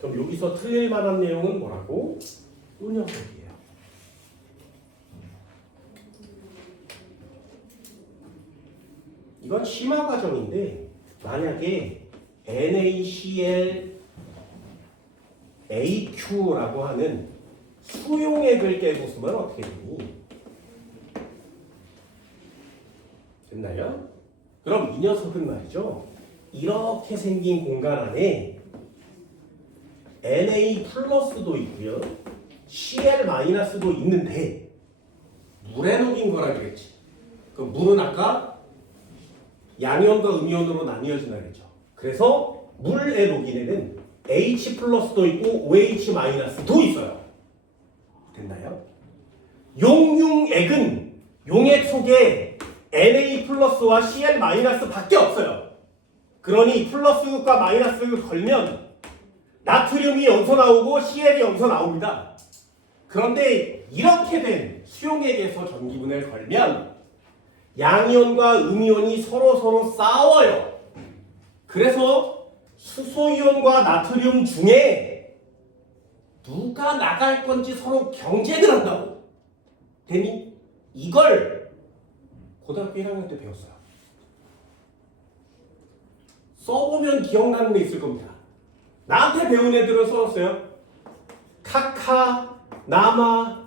그럼 여기서 틀릴 만한 내용은 뭐라고? 이 녀석이에요. 이건 심화 과정인데 만약에 NaCl AQ라고 하는 수용액을 깨고 쓰면 어떻게 되니? 됐나요? 그럼 이 녀석은 말이죠. 이렇게 생긴 공간 안에 Na 플러스도 있고요. Cl 마이너스도 있는데 물에 녹인 거라 그랬지. 그 물은 아까 양이온과 음이온으로 나뉘어진다 그랬죠. 그래서 물에 녹인 애는 H 플러스도 있고 OH 마이너스도 있어요. 됐나요? 용융액은 용액 속에 Na 플러스와 Cl 마이너스 밖에 없어요. 그러니 플러스가 마이너스를 걸면 나트륨이 여기서 나오고 Cl이 여기서 나옵니다. 그런데 이렇게 된 수용액에서 전기분해를 걸면 양이온과 음이온이 서로 싸워요. 그래서 수소이온과 나트륨 중에 누가 나갈 건지 서로 경쟁을 한다고. 되니 이걸 고등학교 1학년 때 배웠어요. 써보면 기억나는 게 있을 겁니다. 나한테 배운 애들은 써놨어요. 카카, 나마,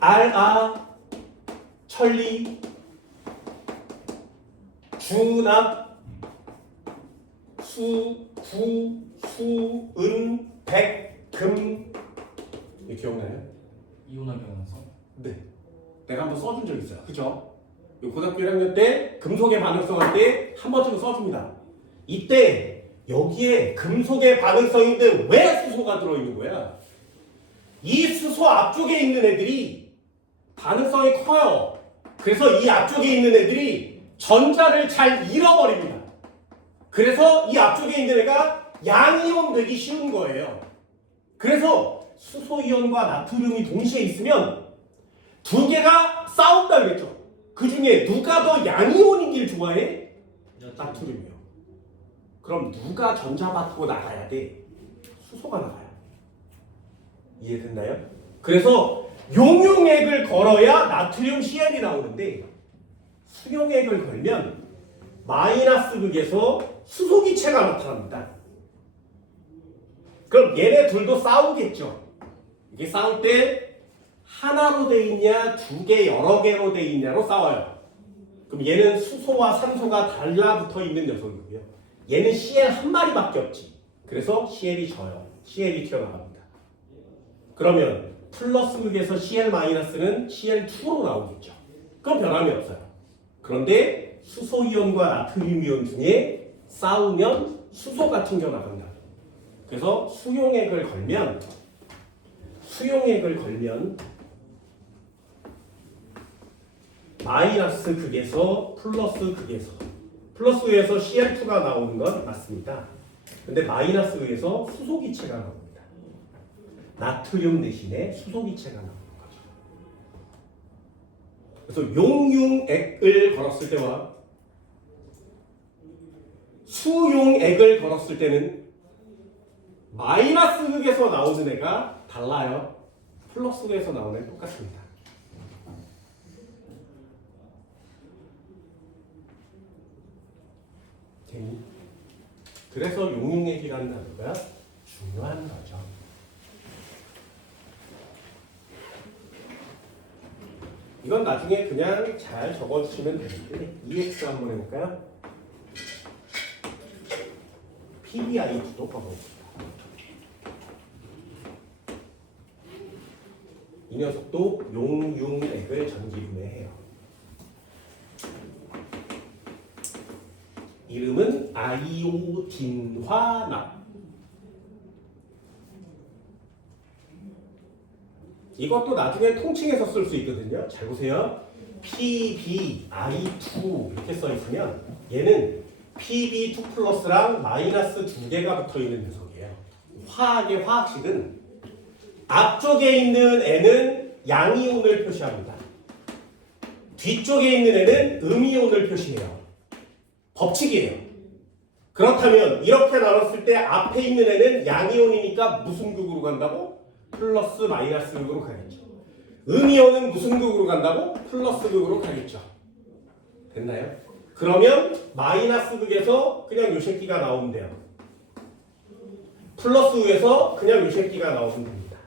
알아, 천리, 주납, 수, 구, 수, 은, 백, 금. 이게 기억나요? 이온화 변화성. 네. 내가 한번 써준 적 있어요. 그죠? 고등학교 1학년 때 금속의 반응성 할 때 한 번쯤 써줍니다. 이때 여기에 금속의 반응성인데 왜 수소가 들어있는 거야? 이 수소 앞쪽에 있는 애들이 반응성이 커요. 그래서 이 앞쪽에 있는 애들이 전자를 잘 잃어버립니다. 그래서 이 앞쪽에 있는 애가 양이온 되기 쉬운 거예요. 그래서 수소이온과 나트륨이 동시에 있으면 두 개가 싸운다 그랬죠. 그 중에 누가 더 양이온이길 좋아해? 나트륨이요. 그럼 누가 전자 받고 나가야 돼? 수소가 나가요. 이해됐나요? 그래서 용융액을 걸어야 나트륨 CL이 나오는데 수용액을 걸면 마이너스 극에서 수소기체가 나타납니다. 그럼 얘네 둘도 싸우겠죠. 이게 싸울 때 하나로 돼 있냐, 두 개, 여러 개로 돼 있냐로 싸워요. 그럼 얘는 수소와 산소가 달라붙어 있는 녀석이고요. 얘는 CL 한 마리밖에 없지. 그래서 CL이 져요. CL이 튀어나갑니다. 그러면 플러스 극에서 CL 마이너스는 CL2로 나오겠죠. 그럼 변함이 없어요. 그런데 수소이온과 나트륨이온 중에 싸우면 수소가 튕겨나간다. 그래서 수용액을 걸면 마이너스 극에서 플러스 극에서 플러스에서 CL2가 나오는 건 맞습니다. 근데 마이너스 극에서 수소기체가 나옵니다. 나트륨 대신에 수소기체가 나오는 거죠. 그래서 용융액을 걸었을 때와 수용액을 걸었을 때는 마이너스 극에서 나오는 애가 달라요. 플러스 극에서 나오는 애 똑같습니다. 그래서 용융액이라는 단어가 중요한 거죠. 이건 나중에 그냥 잘 적어주시면 되는데 EX 한번 해볼까요? PbI2도 써봅시다. 이 녀석도 용융액을 전기분해해요. 이름은 아이오딘화납. 이것도 나중에 통칭해서 쓸 수 있거든요. 잘 보세요. PbI2 이렇게 써 있으면 얘는 Pb2 플러스랑 마이너스 두 개가 붙어 있는 녀석이에요. 화학의 화학식은 앞쪽에 있는 N은 양이온을 표시합니다. 뒤쪽에 있는 N은 음이온을 표시해요. 법칙이에요. 그렇다면 이렇게 나눴을 때 앞에 있는 애는 양이온이니까 무슨 극으로 간다고? 플러스 마이너스 극으로 가겠죠. 음이온은 무슨 극으로 간다고? 플러스 극으로 가겠죠. 됐나요? 그러면 마이너스 극에서 그냥 요 새끼가 나오면 돼요. 플러스 극에서 그냥 요 새끼가 나오면 됩니다.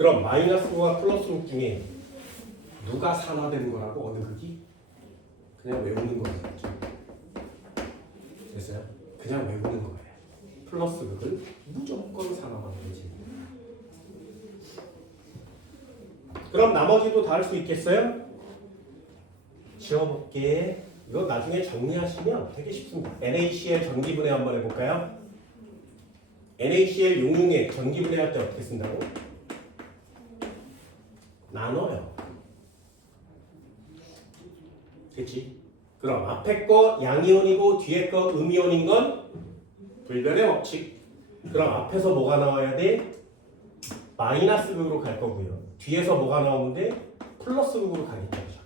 그럼 마이너스 9와 플러스 6 중에 누가 산화되는 거라고? 어느 극이? 그냥 외우는 거예요. 됐어요? 그냥 외우는 거예요. 플러스 극을 무조건 산화하면 되지. 그럼 나머지도 다 할 수 있겠어요? 지워볼게. 이거 나중에 정리하시면 되게 쉽습니다. NaCl 전기분해 한번 해볼까요? NaCl 용융액 전기분해할 때 어떻게 쓴다고? 나눠요. 됐지? 그럼 앞에 거 양이온이고 뒤에 거 음이온인 건 불변의 법칙. 그럼 앞에서 뭐가 나와야 돼? 마이너스 극으로 갈 거고요. 뒤에서 뭐가 나오는데? 플러스 극으로 가겠죠.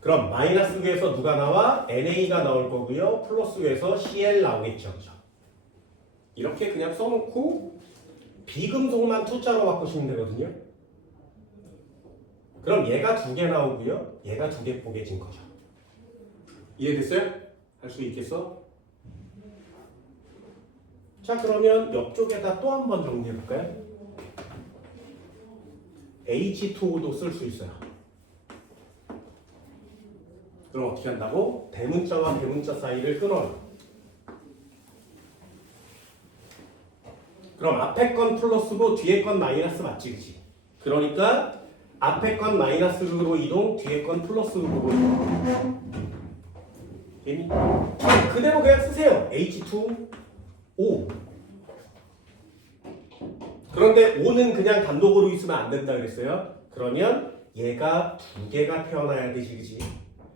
그럼 마이너스 극에서 누가 나와? NA가 나올 거고요. 플러스 극에서 CL 나오겠죠. 그죠? 이렇게 그냥 써놓고 비금속만 투자로 바꾸시면 되거든요. 그럼 얘가 2개 나오고요. 얘가 2개 뽀개진 거죠. 이해됐어요? 할 수 있겠어? 자, 그러면 옆쪽에다 또 한 번 정리해볼까요? H2O도 쓸 수 있어요. 그럼 어떻게 한다고? 대문자와 대문자 사이를 끊어요. 그럼 앞에 건 플러스고 뒤에 건 마이너스 맞지, 그치? 그러니까 앞에 건 마이너스로 이동, 뒤에 건 플러스로 이동. 됐니? 그대로 그냥 쓰세요. H2O. 그런데 O는 그냥 단독으로 있으면 안 된다 그랬어요. 그러면 얘가 2개가 태어나야 되지, 그치?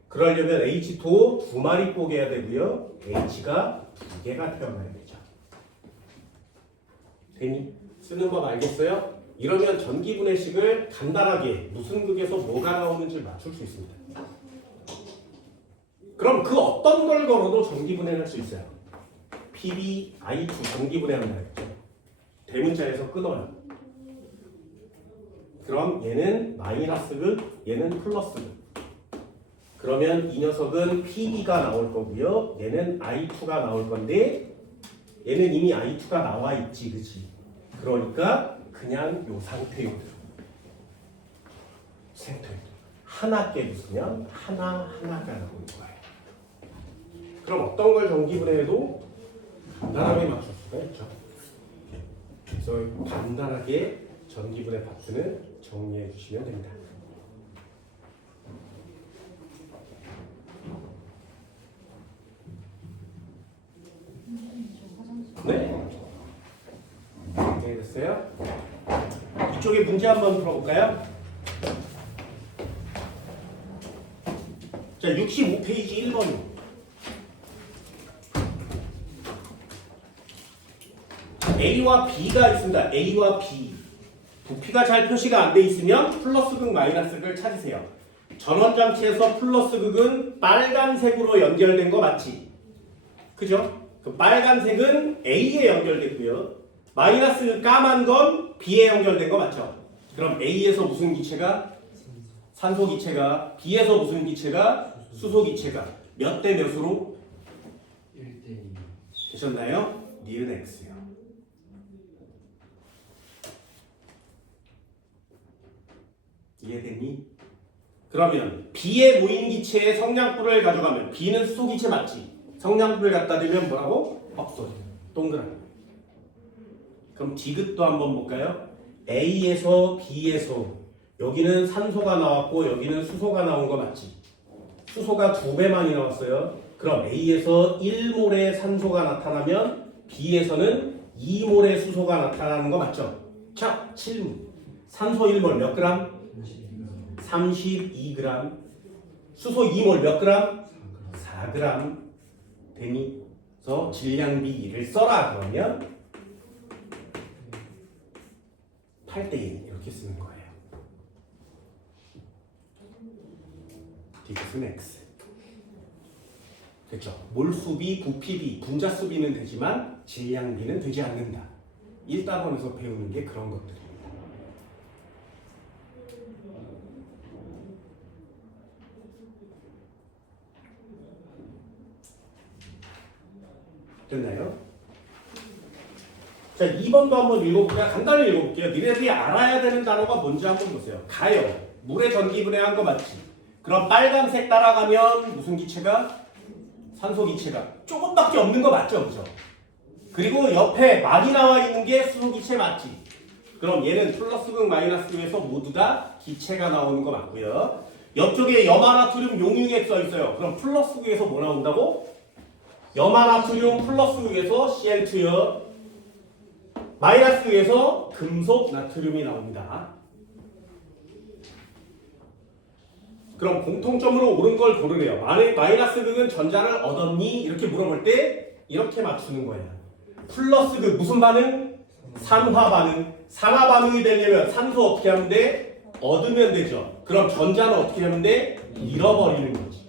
그러려면 H2O 2마리 뽀개야 되고요. H가 2개가 태어나야 되죠. 됐니? 쓰는 법 알겠어요? 이러면 전기분해식을 간단하게 무슨 극에서 뭐가 나오는지 맞출 수 있습니다. 그럼 그 어떤 걸 걸어도 전기분해를 할 수 있어요. PbI2 전기분해한다 했죠. 대문자에서 끊어요. 그럼 얘는 마이너스 극, 얘는 플러스 극. 그러면 이 녀석은 Pb가 나올 거고요. 얘는 I2가 나올 건데 얘는 이미 I2가 나와 있지, 그치? 그러니까 그냥 요 상태요. 하나 깨부수면 하나가 나오는 거예요. 그럼 어떤 걸 전기분해해도 간단하게 맞출 수가 있죠. 그래서 간단하게 전기분해 파트는 정리해 주시면 됩니다. 네. 네, 됐어요? 이쪽에 문제 한번 풀어볼까요? 자, 65페이지 1번이요. A와 B가 있습니다. A와 B. 부피가 잘 표시가 안 돼 있으면 플러스 극, 마이너스 극을 찾으세요. 전원장치에서 플러스 극은 빨간색으로 연결된 거 맞지? 그죠? 그 빨간색은 A에 연결됐고요. 마이너스 극 까만 건 B에 연결된 거 맞죠? 그럼 A에서 무슨 기체가? 산소 기체가. B에서 무슨 기체가? 수소 기체가. 몇 대 몇으로? 1대2. 되셨나요? 니은 X요. 이해되니? 그러면 B에 모인 기체의 성냥불을 가져가면 B는 수소 기체 맞지? 성냥불을 갖다 대면 뭐라고? 없어져. 동그라미. 그럼 D극도 한번 볼까요? A에서 B에서 여기는 산소가 나왔고 여기는 수소가 나온 거 맞지? 수소가 2배만이 나왔어요. 그럼 A에서 1몰의 산소가 나타나면 B에서는 2몰의 수소가 나타나는 거 맞죠? 자, 질문. 산소 1몰 몇 그램? 32g. 수소 2몰 몇 그램? 4g. 되니? 그래서 질량비 2를 써라 그러면 8대1 이렇게 쓰는 거예요. D값은 X. 됐죠? 몰수비, 부피비, 분자수비는 되지만 질량비는 되지 않는다. 1단원에서 배우는 게 그런 것들입니다. 됐나요? 자, 2번도 한번 읽어볼게요. 간단히 읽어볼게요. 니네들이 알아야 되는 단어가 뭔지 한번 보세요. 가요. 물의 전기분해한 거 맞지? 그럼 빨간색 따라가면 무슨 기체가? 산소 기체가 조금밖에 없는 거 맞죠? 그죠? 그리고 옆에 많이 나와 있는 게 수소 기체 맞지? 그럼 얘는 플러스극 마이너스극에서 모두 다 기체가 나오는 거 맞고요. 옆쪽에 염화나트륨 용융액 써 있어요. 그럼 플러스극에서 뭐 나온다고? 염화나트륨 플러스극에서 Cl2요. 마이너스극에서 금속 나트륨이 나옵니다. 그럼 공통점으로 옳은 걸 고르래요. 마이너스극은 전자를 얻었니? 이렇게 물어볼 때 이렇게 맞추는 거예요. 플러스극 무슨 반응? 산화 반응. 산화 반응이 되려면 산소 어떻게 하면 돼? 얻으면 되죠. 그럼 전자는 어떻게 하면 돼? 잃어버리는 거지.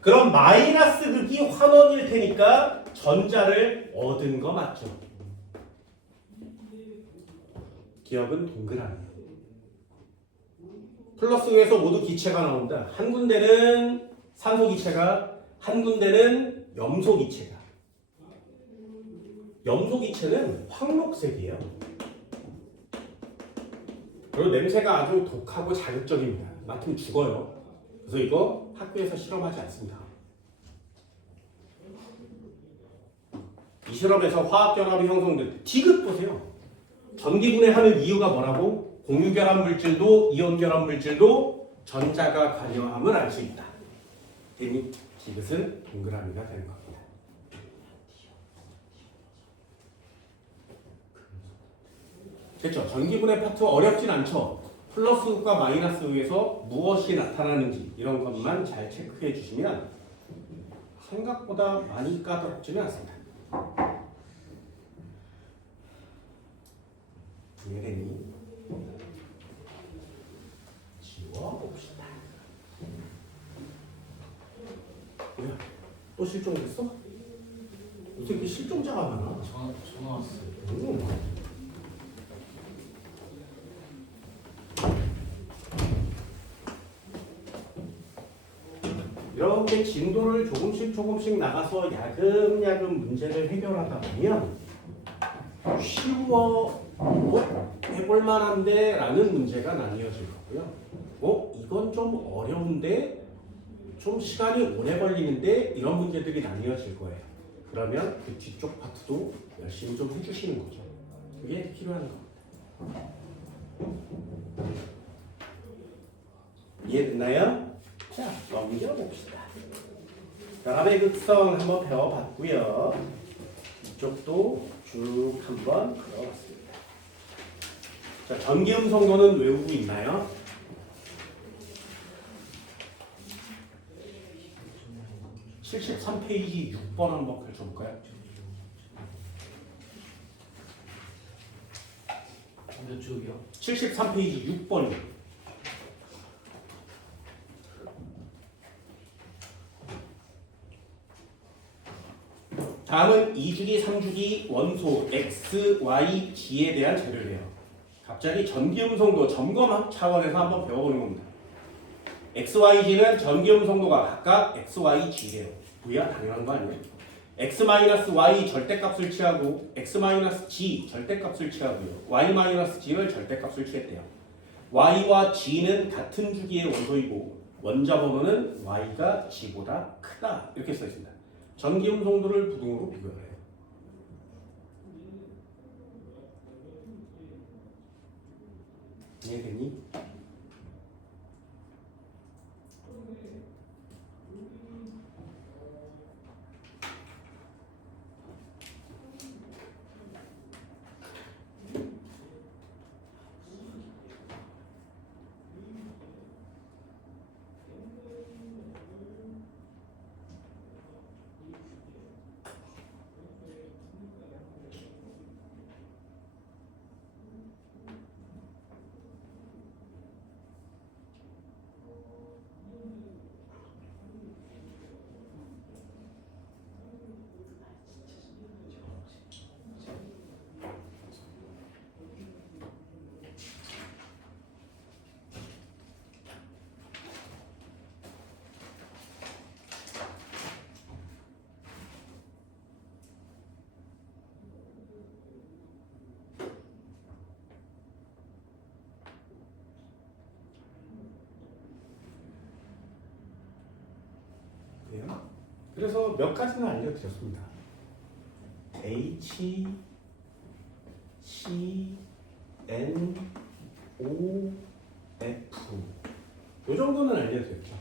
그럼 마이너스극이 환원일 테니까 전자를 얻은 거 맞죠? 기억은 동그라미. 플러스극에서 모두 기체가 나온다. 한 군데는 산소 기체가, 한 군데는 염소 기체가. 염소 기체는 황록색이에요. 그리고 냄새가 아주 독하고 자극적입니다. 맡으면 죽어요. 그래서 이거 학교에서 실험하지 않습니다. 이 실험에서 화학결합이 형성될 때 디귿 보세요. 전기분해하는 이유가 뭐라고? 공유결합 물질도 이온결합 물질도 전자가 관여함을 알 수 있다. 되니 디귿은 동그라미가 되는 겁니다. 그렇죠. 전기분해 파트 어렵진 않죠. 플러스극과 마이너스극에서 무엇이 나타나는지 이런 것만 잘 체크해 주시면 생각보다 많이 까다롭지는 않습니다. 이해되니? 지워봅시다. 뭐야? 또 실종됐어? 요새 이렇게 실종자가 많아. 전화 왔어요. 이렇게 진도를 조금씩 나가서 야금야금 문제를 해결하다 보면 쉬워 해볼 만한데 라는 문제가 나뉘어질 거고요. 이건 좀 어려운데 좀 시간이 오래 걸리는데 이런 문제들이 나뉘어질 거예요. 그러면 그 뒤쪽 파트도 열심히 좀 해주시는 거죠. 그게 필요한 겁니다. 이해됐나요? 자, 넘겨봅시다. 결합의 극성 한번 배워봤고요. 이쪽도 쭉 한번 그려봤습니다. 자, 전기음 성도는 외우고 있나요? (73페이지) 6번 한번 펼쳐볼까요? 몇 쪽이요? 73페이지 6번이요. 다음은 2주기, 3주기 원소 X, Y, G에 대한 재료래요. 갑자기 전기음성도 점검 차원에서 한번 배워보는 겁니다. X, Y, G는 전기음성도가 각각 X, Y, G래요. 뭐야? 당연한 거 아니에요? X-Y 절대값을 취하고 X-G 절대값을 취하고요. Y-G를 절대값을 취했대요. Y와 G는 같은 주기의 원소이고 원자 번호는 Y가 G보다 크다. 이렇게 써 있습니다. 전기음성도를 부등호로 비교해요. 이해되니? 돼요. 그래서 몇 가지는 알려드렸습니다. H, C, N, O, F 요 정도는 알려드렸죠.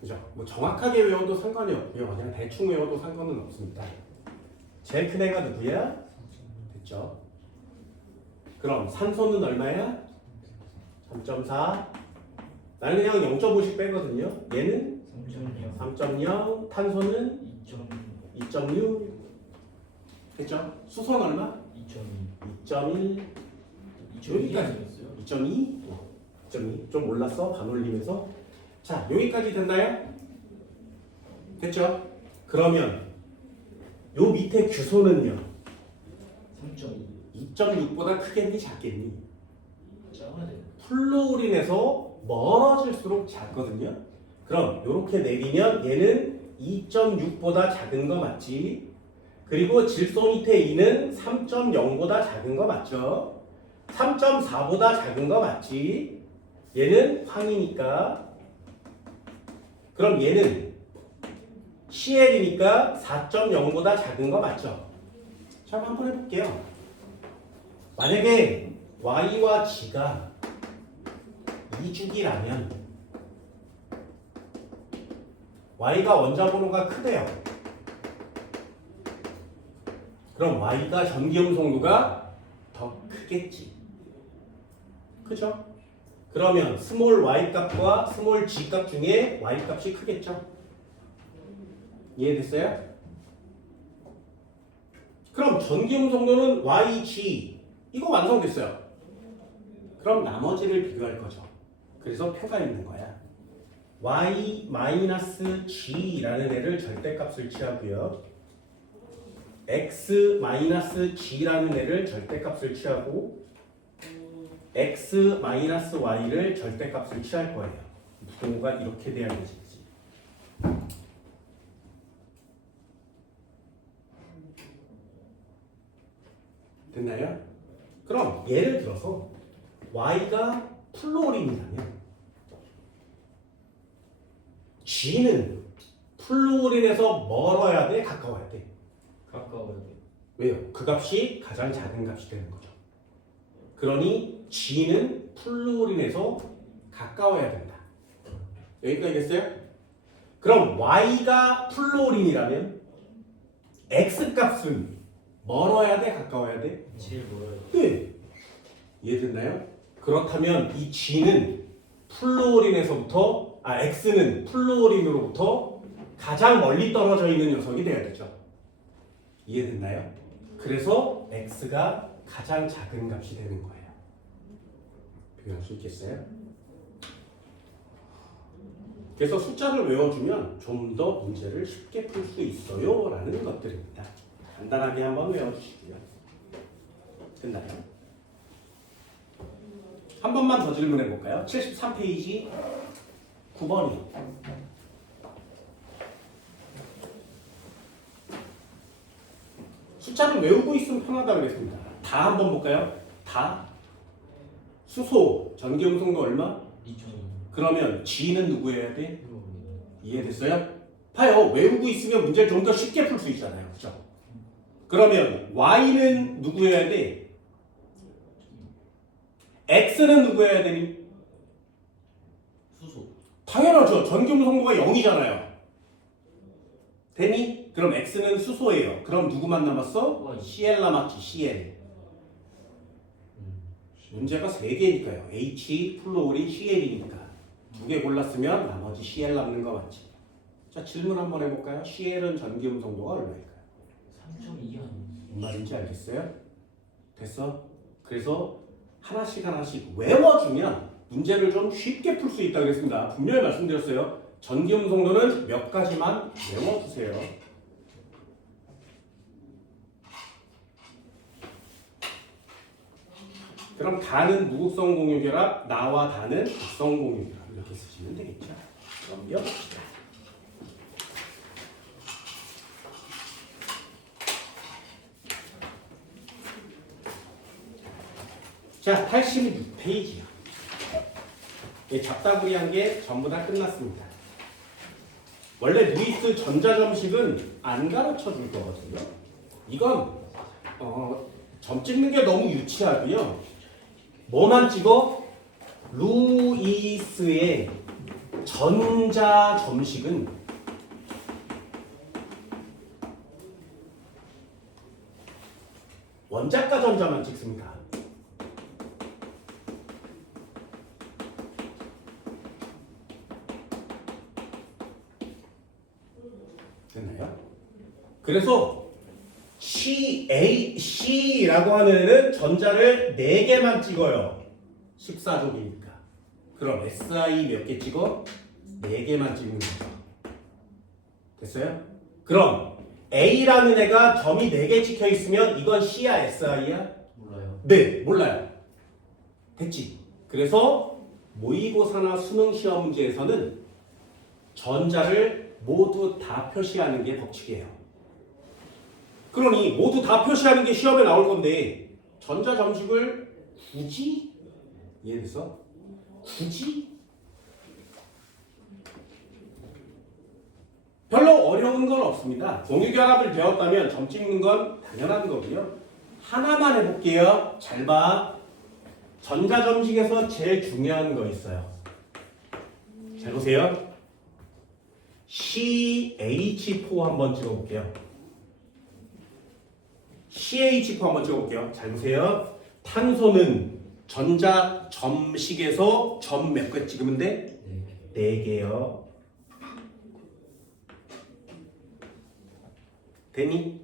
그죠? 뭐 정확하게 외워도 상관이 없고요. 그냥 대충 외워도 상관은 없습니다. 제일 큰 애가 누구야? 됐죠? 그럼 산소는 얼마야? 3.4. 나는 그냥 0.5씩 빼거든요. 얘는 3.0 3.0, 탄소는 2.6. 됐죠? 수소는 얼마? 2.1. 2.2 여기까지. 2.2? 2.2. 좀 올랐어? 반올림에서. 자, 여기까지 됐나요? 됐죠? 그러면 요 밑에 규소는요? 3.2 2.6보다 크겠니? 작겠니? 작아야 돼. 플루오린에서 멀어질수록 작거든요. 그럼 이렇게 내리면 얘는 2.6보다 작은 거 맞지? 그리고 질소 밑에 2는 3.0보다 작은 거 맞죠? 3.4보다 작은 거 맞지? 얘는 황이니까. 그럼 얘는 CL이니까 4.0보다 작은 거 맞죠? 자, 한번 해볼게요. 만약에 Y와 G가 2주기라면 Y가 원자 번호가 크대요. 그럼 Y가 전기음 송도가 더 크겠지. 그죠? 그러면 스몰 y 값과 스몰 g 값 중에 y 값이 크겠죠? 이해됐어요? 그럼 전기음 송도는 YG 이거 완성됐어요. 그럼 나머지를 비교할 거죠. 그래서 표가 있는 거야. Y-G라는 애를 절대값을 취하고요. X-G라는 애를 절대값을 취하고 X-Y를 절대값을 취할 거예요. 부호가 이렇게 돼야 되지. 됐나요? 그럼 예를 들어서 Y가 플루오린이라면 G는 플루오린에서 멀어야 돼? 가까워야 돼? 가까워야 돼. 왜요? 그 값이 가장 작은 값이 되는 거죠. 그러니 G는 플루오린에서 가까워야 된다. 여기까지 됐어요? 그럼 Y가 플루오린이라면 X 값은 멀어야 돼? 가까워야 돼? 제일 멀어요. 네. 이해됐나요? 그렇다면 이 G는 플루오린에서부터 X는 플루오린으로부터 가장 멀리 떨어져 있는 녀석이 돼야 되죠. 이해됐나요? 그래서 X가 가장 작은 값이 되는 거예요. 표현할 수 있겠어요? 그래서 숫자를 외워주면 좀 더 문제를 쉽게 풀 수 있어요 라는 것들입니다. 간단하게 한번 외워주시고요. 됐나요? 한 번만 더 질문해 볼까요? 73페이지 9번이요. 숫자를 외우고 있으면 편하다 그랬습니다. 다 한번 볼까요? 다 수소 전기음성도 얼마? 2.2 그러면 G는 누구여야 돼? 이해됐어요? 봐요. 외우고 있으면 문제를 좀 더 쉽게 풀 수 있잖아요. 그죠? 그러면 Y는 누구여야 돼? X는 누구여야 되니? 수소. 당연하죠. 전기음성도가 0이잖아요. 되니? 그럼 X는 수소예요. 그럼 누구만 남았어? Y. CL 남았지. CL. 문제가 3개니까요. H, 플루오린, CL이니까. 2개 골랐으면 나머지 CL 남는 거 맞지? 자, 질문 한번 해볼까요? CL은 전기음성도가 얼마일까요? 3.2 아니에요? 무슨 말인지 알겠어요? 됐어? 그래서 하나씩 외워주면 문제를 좀 쉽게 풀 수 있다고 했습니다. 분명히 말씀드렸어요. 전기음성도는 몇 가지만 외워주세요. 그럼 다는 무극성 공유결합, 나와 다는 극성 공유결합 이렇게 쓰시면 되겠죠. 그럼 외워봅시다. 자, 86페이지요. 잡다구리한 게 전부 다 끝났습니다. 원래 루이스 전자점식은 안 가르쳐 줄 거거든요. 이건 점 찍는 게 너무 유치하고요. 뭐만 찍어? 루이스의 전자점식은 원자과 전자만 찍습니다. 됐나요? 그래서 C라고 하는 애는 전자를 4개만 찍어요. 14족이니까. 그럼 SI 몇 개 찍어? 4개만 찍는 거죠. 됐어요? 그럼 A라는 애가 점이 4개 찍혀 있으면 이건 C야 SI야? 몰라요. 네, 몰라요. 됐지? 그래서 모의고사나 수능 시험 문제에서는 전자를 모두 다 표시하는 게 법칙이에요. 그러니 모두 다 표시하는 게 시험에 나올 건데 전자 점식을 굳이? 이해됐어? 굳이? 별로 어려운 건 없습니다. 공유결합을 배웠다면 점 찍는 건 당연한 거고요. 하나만 해볼게요. 잘 봐. 전자 점식에서 제일 중요한 거 있어요. 잘 보세요. CH4 한번 찍어볼게요. CH4 한번 찍어볼게요. 잘 보세요. 탄소는 전자 점식에서 점 몇 개 찍으면 돼? 4개요. 되니?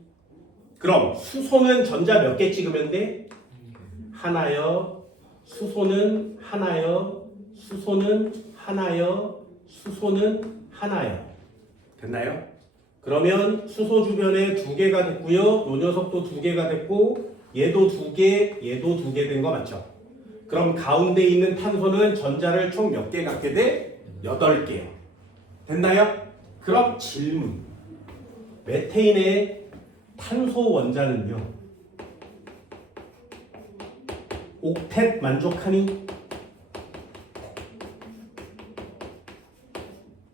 그럼 수소는 전자 몇 개 찍으면 돼? 하나요. 수소는 하나요. 수소는 하나요. 수소는 하나요. 됐나요? 그러면 수소 주변에 2개가 됐고요. 요 녀석도 2개가 됐고 얘도 2개, 얘도 2개 된 거 맞죠? 그럼 가운데 있는 탄소는 전자를 총 몇 개 갖게 돼? 8개요. 됐나요? 그럼 질문. 메테인의 탄소 원자는요. 옥텟 만족하니?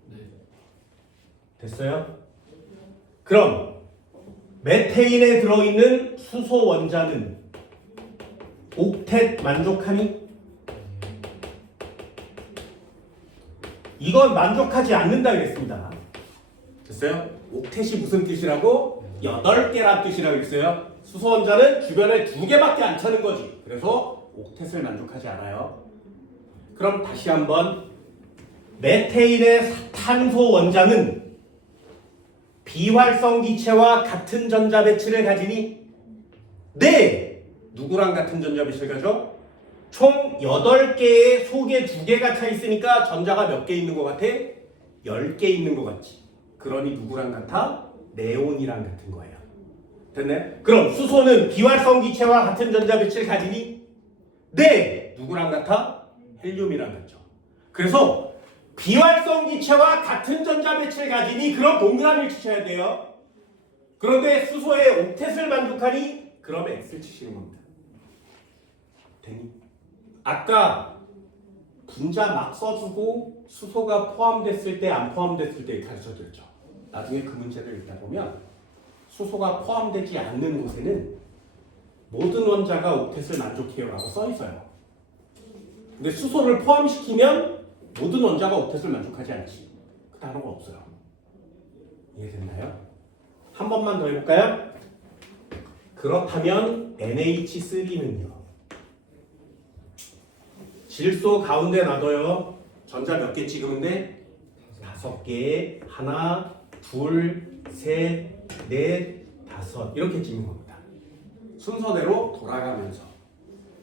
네. 됐어요? 그럼 메테인에 들어있는 수소 원자는 옥텟 만족하니? 이건 만족하지 않는다 그랬습니다. 됐어요? 옥텟이 무슨 뜻이라고? 8개란 뜻이라고 했어요. 수소 원자는 주변에 2개밖에 안 차는 거지. 그래서 옥텟을 만족하지 않아요. 그럼 다시 한번 메테인의 탄소 원자는 비활성 기체와 같은 전자 배치를 가지니? 네! 누구랑 같은 전자 배치를 가져? 총 8개에 속에 2개가 차 있으니까 전자가 몇 개 있는 것 같아? 10개 있는 것 같지. 그러니 누구랑 같아? 네온이랑 같은 거예요. 됐네? 그럼 수소는 비활성 기체와 같은 전자 배치를 가지니? 네! 누구랑 같아? 헬륨이랑 같죠. 그래서 비활성 기체와 같은 전자 배치를 가지니 그럼 동그라미를 치셔야 돼요. 그런데 수소의 옥텟을 만족하니? 그럼 X를 치시는 겁니다. 되니? 아까 분자 막 써주고 수소가 포함됐을 때 안 포함됐을 때 가르쳐드렸죠. 나중에 그 문제를 읽다 보면 수소가 포함되지 않는 곳에는 모든 원자가 옥텟을 만족해요 라고 써 있어요. 근데 수소를 포함시키면 모든 원자가 옥텟을 만족하지 않지. 그 단어가 없어요. 이해됐나요? 한 번만 더 해볼까요? 그렇다면 NH3는요. 질소 가운데 놔둬요. 전자 몇 개 찍으면 돼? 5개. 하나, 둘, 셋, 넷, 5 이렇게 찍는 겁니다. 순서대로 돌아가면서.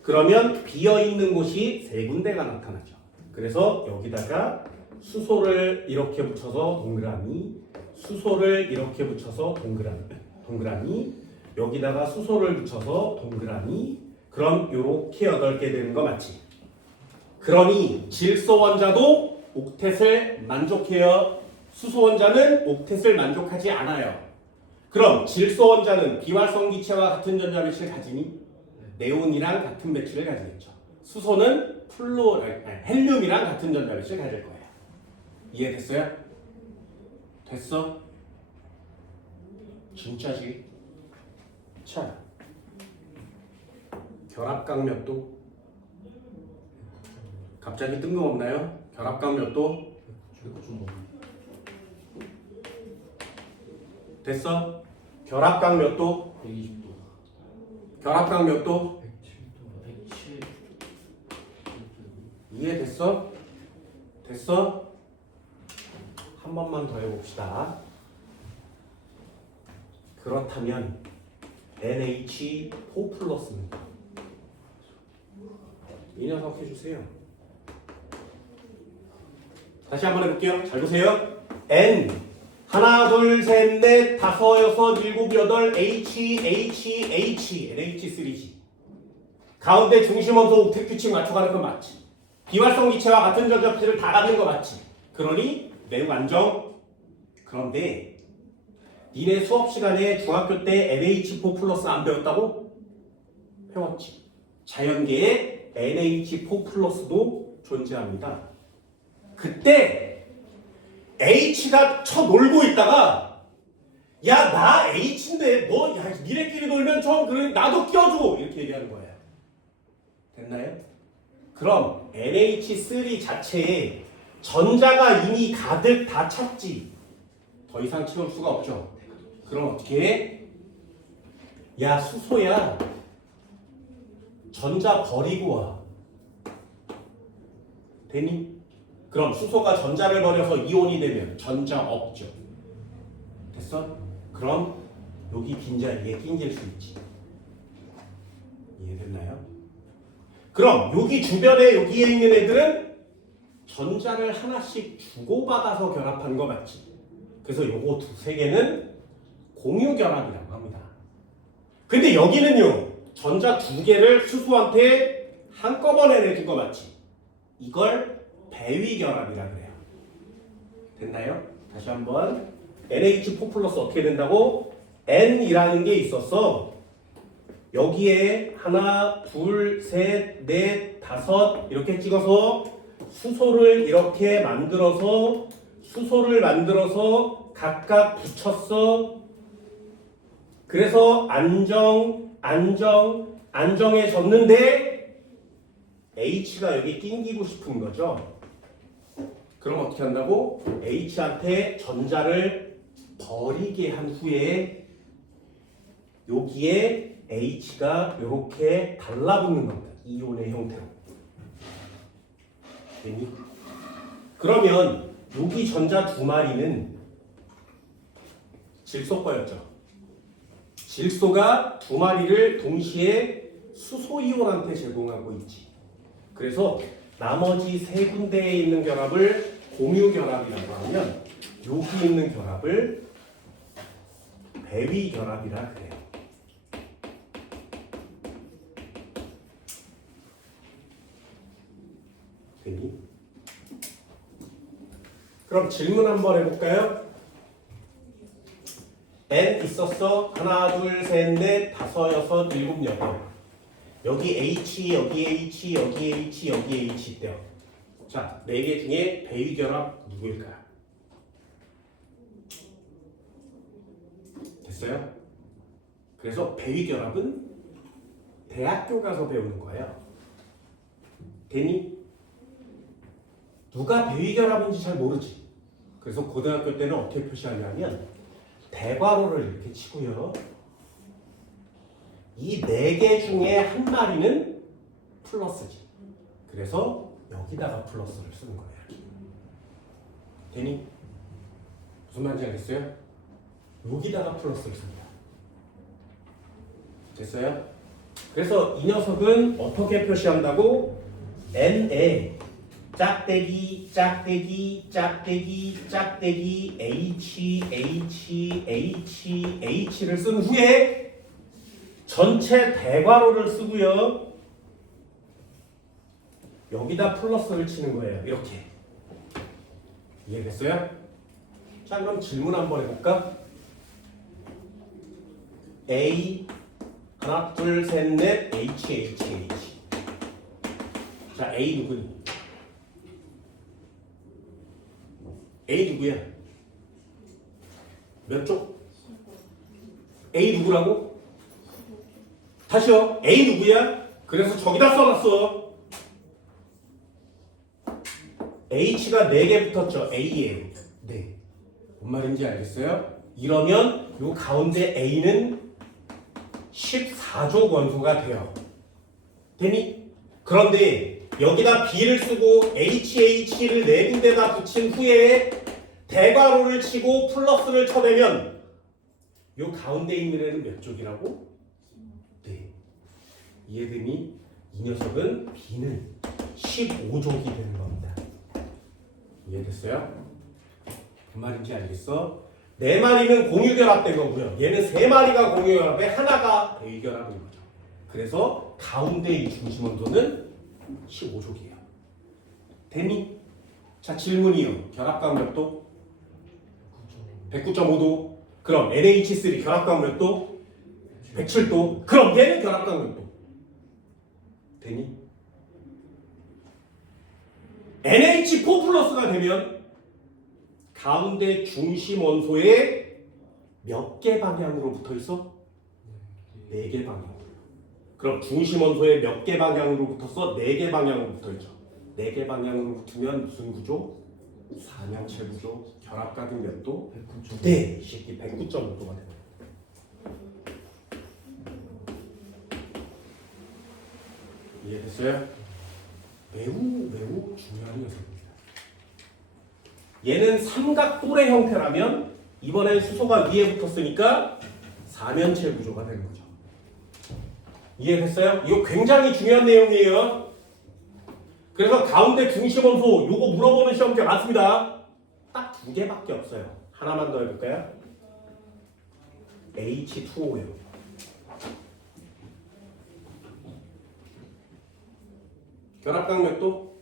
그러면 비어있는 곳이 3군데가 나타나죠. 그래서 여기다가 수소를 이렇게 붙여서 동그라미, 수소를 이렇게 붙여서 동그라미, 여기다가 수소를 붙여서 동그라미. 그럼 요렇게 8개 되는 거 맞지? 그러니 질소 원자도 옥텟을 만족해요. 수소 원자는 옥텟을 만족하지 않아요. 그럼 질소 원자는 비활성 기체와 같은 전자 배치를 가지니? 네온이랑 같은 배치를 가지겠죠. 수소는 헬륨이랑 같은 전자 배치를 가질 거예요. 이해됐어요? 됐어? 진짜지? 자, 결합각 몇 도? 갑자기 뜬금없나요? 결합각 몇 도? 이거 좀 됐어? 결합각 몇 도? 120도, 결합각 몇 도? 107도, 107. 이해됐어? 됐어? 한 번만 더 해봅시다. 그렇다면 NH4 플러스입니다. 이 녀석 해주세요. 다시 한번 해볼게요. 잘 보세요. N 하나 둘 셋 넷 다섯 여섯 일곱 여덟 NH3G 가운데 중심 원소 옥택 규칙 맞춰가는 건 맞지. 비활성 기체와 같은 전접질을 다 갖는 거 맞지. 그러니 매우 안정. 그런데 니네 수업 시간에 중학교 때 NH4 플러스 안 배웠다고? 배웠지. 자연계에 NH4 플러스도 존재합니다. 그때 H가 쳐놀고 있다가 야 나 H인데 뭐 야 니네끼리 놀면 좀 그래 나도 껴줘 이렇게 얘기하는 거예요. 됐나요? 그럼 NH3 자체에 전자가 이미 가득 다 찼지. 더 이상 채울 수가 없죠. 그럼 어떻게 해? 야 수소야 전자 버리고 와. 되니? 그럼 수소가 전자를 버려서 이온이 되면 전자 없죠. 됐어? 그럼 여기 빈자리에 낑길 수 있지. 이해됐나요? 그럼 여기 주변에 여기에 있는 애들은 전자를 하나씩 주고받아서 결합한 거 맞지? 그래서 요거 두세 개는 공유 결합이라고 합니다. 근데 여기는요 전자 두 개를 수소한테 한꺼번에 내준 거 맞지? 이걸 배위 결합이라 그래요. 됐나요? 다시 한번 NH4 플러스 어떻게 된다고? N이라는 게 있었어. 여기에 하나, 둘, 셋, 넷, 다섯 이렇게 찍어서 수소를 이렇게 만들어서 각각 붙였어. 그래서 안정해졌는데 H가 여기 낑기고 싶은 거죠. 그럼 어떻게 한다고? H한테 전자를 버리게 한 후에 여기에 H가 이렇게 달라붙는 겁니다. 이온의 형태로. 되니? 그러면 여기 전자 두 마리는 질소거였죠. 질소가 두 마리를 동시에 수소이온한테 제공하고 있지. 그래서 나머지 세 군데에 있는 결합을 공유 결합이라고 하면 여기 있는 결합을 배위 결합이라 그래요. 되니? 그럼 질문 한번 해볼까요? N 있었어? 하나, 둘, 셋, 넷, 다섯, 여섯, 일곱, 여덟. 여기 H, 여기 H, 여기 H, 여기 H 있대요. 자, 네 개 중에 배위 결합 누구일까요? 됐어요? 그래서 배위 결합은 대학교 가서 배우는 거예요. 되니? 누가 배위 결합인지 잘 모르지. 그래서 고등학교 때는 어떻게 표시하냐면 대괄호를 이렇게 치고요. 이 네 개 중에 한 마리는 플러스지. 그래서 여기다가 플러스를 쓰는 거예요. 되니? 무슨 말인지 알겠어요? 여기다가 플러스를 씁니다. 됐어요? 그래서 이 녀석은 어떻게 표시한다고? N에 짝대기 H를 쓴 후에 전체 대괄호를 쓰고요. 여기다 플러스를 치는 거예요. 이렇게. 이해됐어요? 자, 그럼 질문 한번 해볼까? A 하나 둘 셋 넷 H. 자, A 누구니? A 누구야? 몇 쪽? A 누구라고? 다시요. A 누구야? 그래서 저기다 써놨어. H가 4개 붙었죠. A에. 네. 뭔 말인지 알겠어요? 이러면 요 가운데 A는 14조 원소가 돼요. 되니? 그런데 여기다 B를 쓰고 HH를 4군데다 붙인 후에 대괄호를 치고 플러스를 쳐대면 요 가운데 있는 애는 몇 쪽이라고? 네. 이해되니? 이 녀석은 B는 15족이 되는 겁니다. 이해됐어요? 무슨 말인지 알겠어? 4마리는 공유결합된 거고요. 얘는 3마리가 공유결합에 하나가 대위결합인 거죠. 그래서 가운데 이 중심원소는 15족이에요. 되니? 자, 질문이요. 결합각 몇 도? 109.5도. 그럼 NH3 결합각 몇 도? 107도. 그럼 얘는 결합각 몇 도? 되니? NH4 플러스가 되면 가운데 중심 원소에 몇 개 방향으로 붙어 있어? 4개 방향. 그럼 중심 원소에 몇 개 방향으로 붙었어? 4개 방향으로 붙어 있죠. 4개 방향으로 붙으면 무슨 구조? 삼형체 구조. 결합각은 몇 도? 109.5. 네, 이 새끼 109.5도가 됩니다. 이해됐어요? 매우 중요한 녀석입니다. 얘는 삼각돌의 형태라면 이번엔 수소가 위에 붙었으니까 사면체 구조가 되는 거죠. 이해됐어요? 이거 굉장히 중요한 내용이에요. 그래서 가운데 중심원소 요거 물어보는 시험지 많습니다. 딱 2개밖에 없어요. 하나만 더 해볼까요? H2O요. 결합각 몇 도?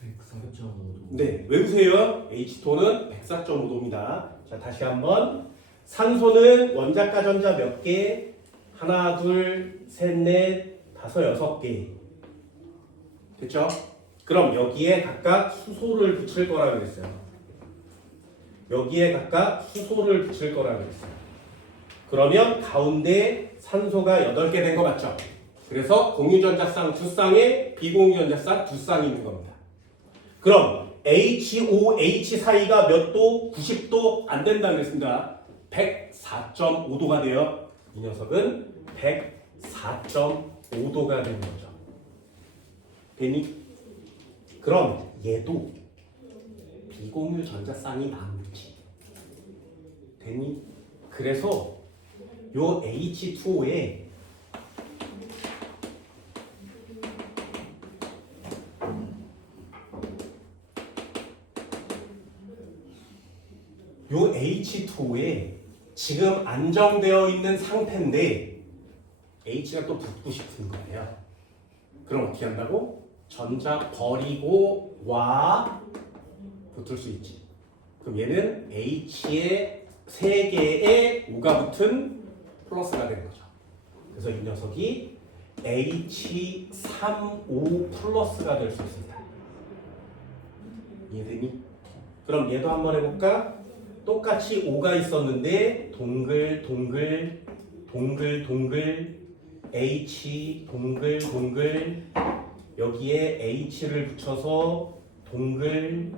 104.5도. 네, 외우세요. H2O는 104.5도입니다. 자, 다시 한번. 산소는 원자가 전자 몇 개? 하나, 둘, 셋, 넷, 다섯, 6개. 됐죠? 그럼 여기에 각각 수소를 붙일 거라 그랬어요. 여기에 각각 수소를 붙일 거라 그랬어요. 그러면 가운데 산소가 8개 된 거 맞죠? 그래서 공유전자쌍 2쌍에 비공유전자쌍 2쌍이 있는 겁니다. 그럼 HOH 사이가 몇 도? 90도 안 된다 그랬습니다. 104.5도가 돼요. 이 녀석은 104.5도가 되는 거죠. 되니? 그럼 얘도 비공유전자쌍이 많지. 되니? 그래서 요 H2O에 요 H2O에 지금 안정되어 있는 상태인데 H가 또 붙고 싶은 거예요. 그럼 어떻게 한다고? 전자 버리고 와 붙을 수 있지. 그럼 얘는 H에 3개의 O가 붙은 플러스가 되는 거죠. 그래서 이 녀석이 H3O 플러스가 될 수 있습니다. 이해되니? 그럼 얘도 한번 해볼까? 똑같이 O가 있었는데 동글 동글 동글 동글 H 동글 동글 여기에 H를 붙여서 동글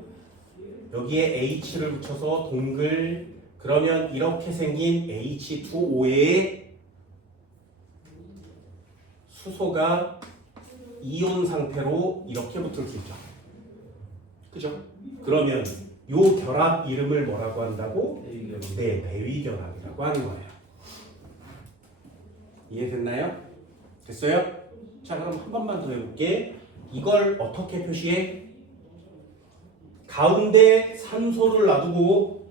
여기에 H를 붙여서 동글 그러면 이렇게 생긴 H2O에 수소가 이온 상태로 이렇게 붙을 수 있죠. 그죠? 그러면 요 결합 이름을 뭐라고 한다고? 대위결합. 네, 대위결합이라고 하는 거예요. 이해됐나요? 됐어요? 자, 그럼 한 번만 더 해볼게. 이걸 어떻게 표시해? 가운데 산소를 놔두고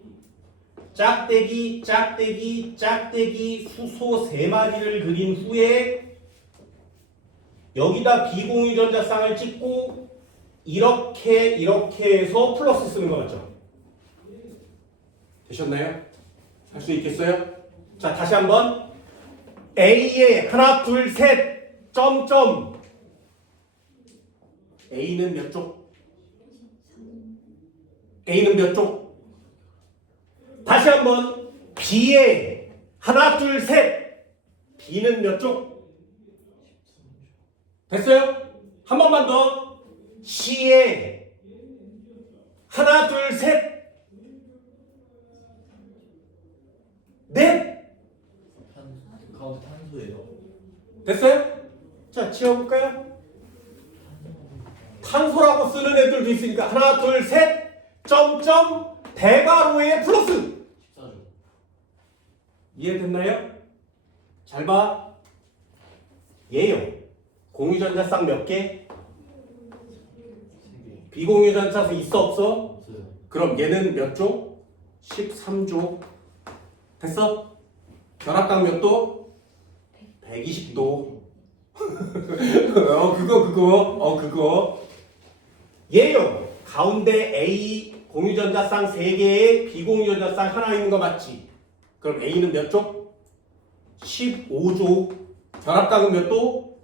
짝대기, 짝대기, 짝대기 수소 3마리를 그린 후에 여기다 비공유전자쌍을 찍고 이렇게 해서 플러스 쓰는 거 맞죠? 되셨나요? 할 수 있겠어요? 자, 다시 한번 A에 하나, 둘, 셋, 점점 A는 몇 쪽? A는 몇 쪽? 다시 한번 B에 하나 둘 셋 B는 몇 쪽? 됐어요? 한 번만 더 C에 하나 둘 셋 넷 가운데 탄소예요. 됐어요? 자 지워볼까요? 탄소라고 쓰는 애들도 있으니까 하나 둘 셋 점점 대괄호에 플러스 14조. 이해됐나요? 잘 봐. 얘요. 공유전자쌍 몇 개? 3개. 비공유전자 있어 없어? 없어요. 그럼 얘는 몇 조? 13조. 됐어? 결합각 몇 도? 120도. 그거. 얘요. 가운데 A 공유전자쌍 3개에 비공유전자쌍 하나 있는 거 맞지? 그럼 A는 몇 조? 15조. 결합각은 몇 도?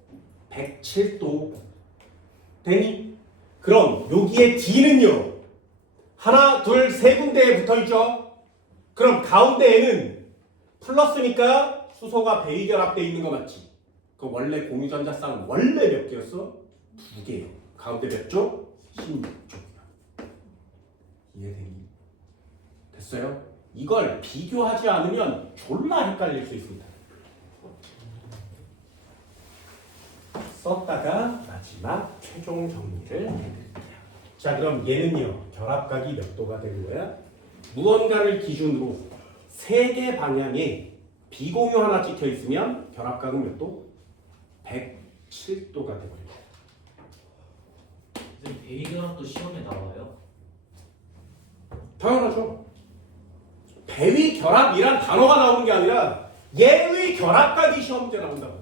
107도. 되니? 그럼 여기에 D는요. 하나, 둘, 세 군데에 붙어있죠? 그럼 가운데에는 플러스니까 수소가 배위결합되어 있는 거 맞지? 그 원래 공유전자쌍 원래 몇 개였어? 2개요. 가운데 몇 조? 16조. 이해되니? 됐어요? 이걸 비교하지 않으면 졸라 헷갈릴 수 있습니다. 썼다가 마지막 최종 정리를 해드릴게요. 자, 그럼 얘는요. 결합각이 몇 도가 되는 거야? 무언가를 기준으로 세 개 방향에 비공유 하나 찍혀 있으면 결합각은 몇 도? 107도가 되고요. 선생님 배기결합도 시험에 나와요? 당연하죠. 배위 결합이란 단어가 나오는 게 아니라 얘의 결합각이 시험 문제 나온다고.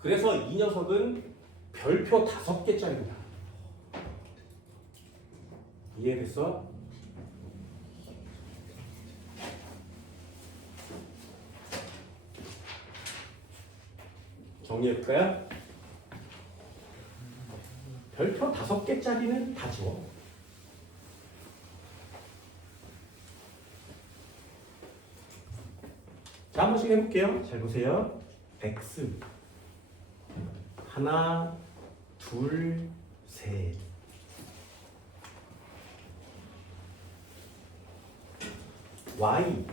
그래서 이 녀석은 별표 5개짜리입니다. 이해됐어? 정리해볼까요? 별표 5개짜리는 다 지워. 자, 한 번씩 해볼게요. 잘 보세요. X 하나, 둘, 셋. Y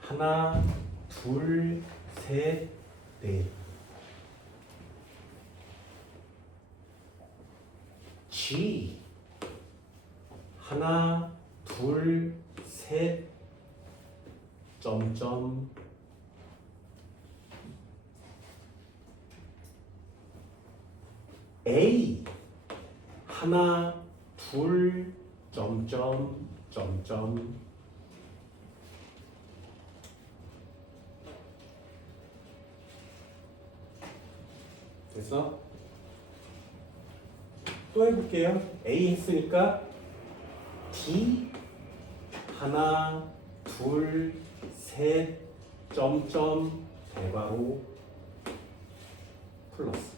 하나, 둘, 셋, 넷. G 하나, 둘, 셋, 점점. A 하나, 둘, 점점, 점점. 됐어? 또 해볼게요. A 했으니까 D 하나, 둘, 셋, 점점, 대괄호, 플러스.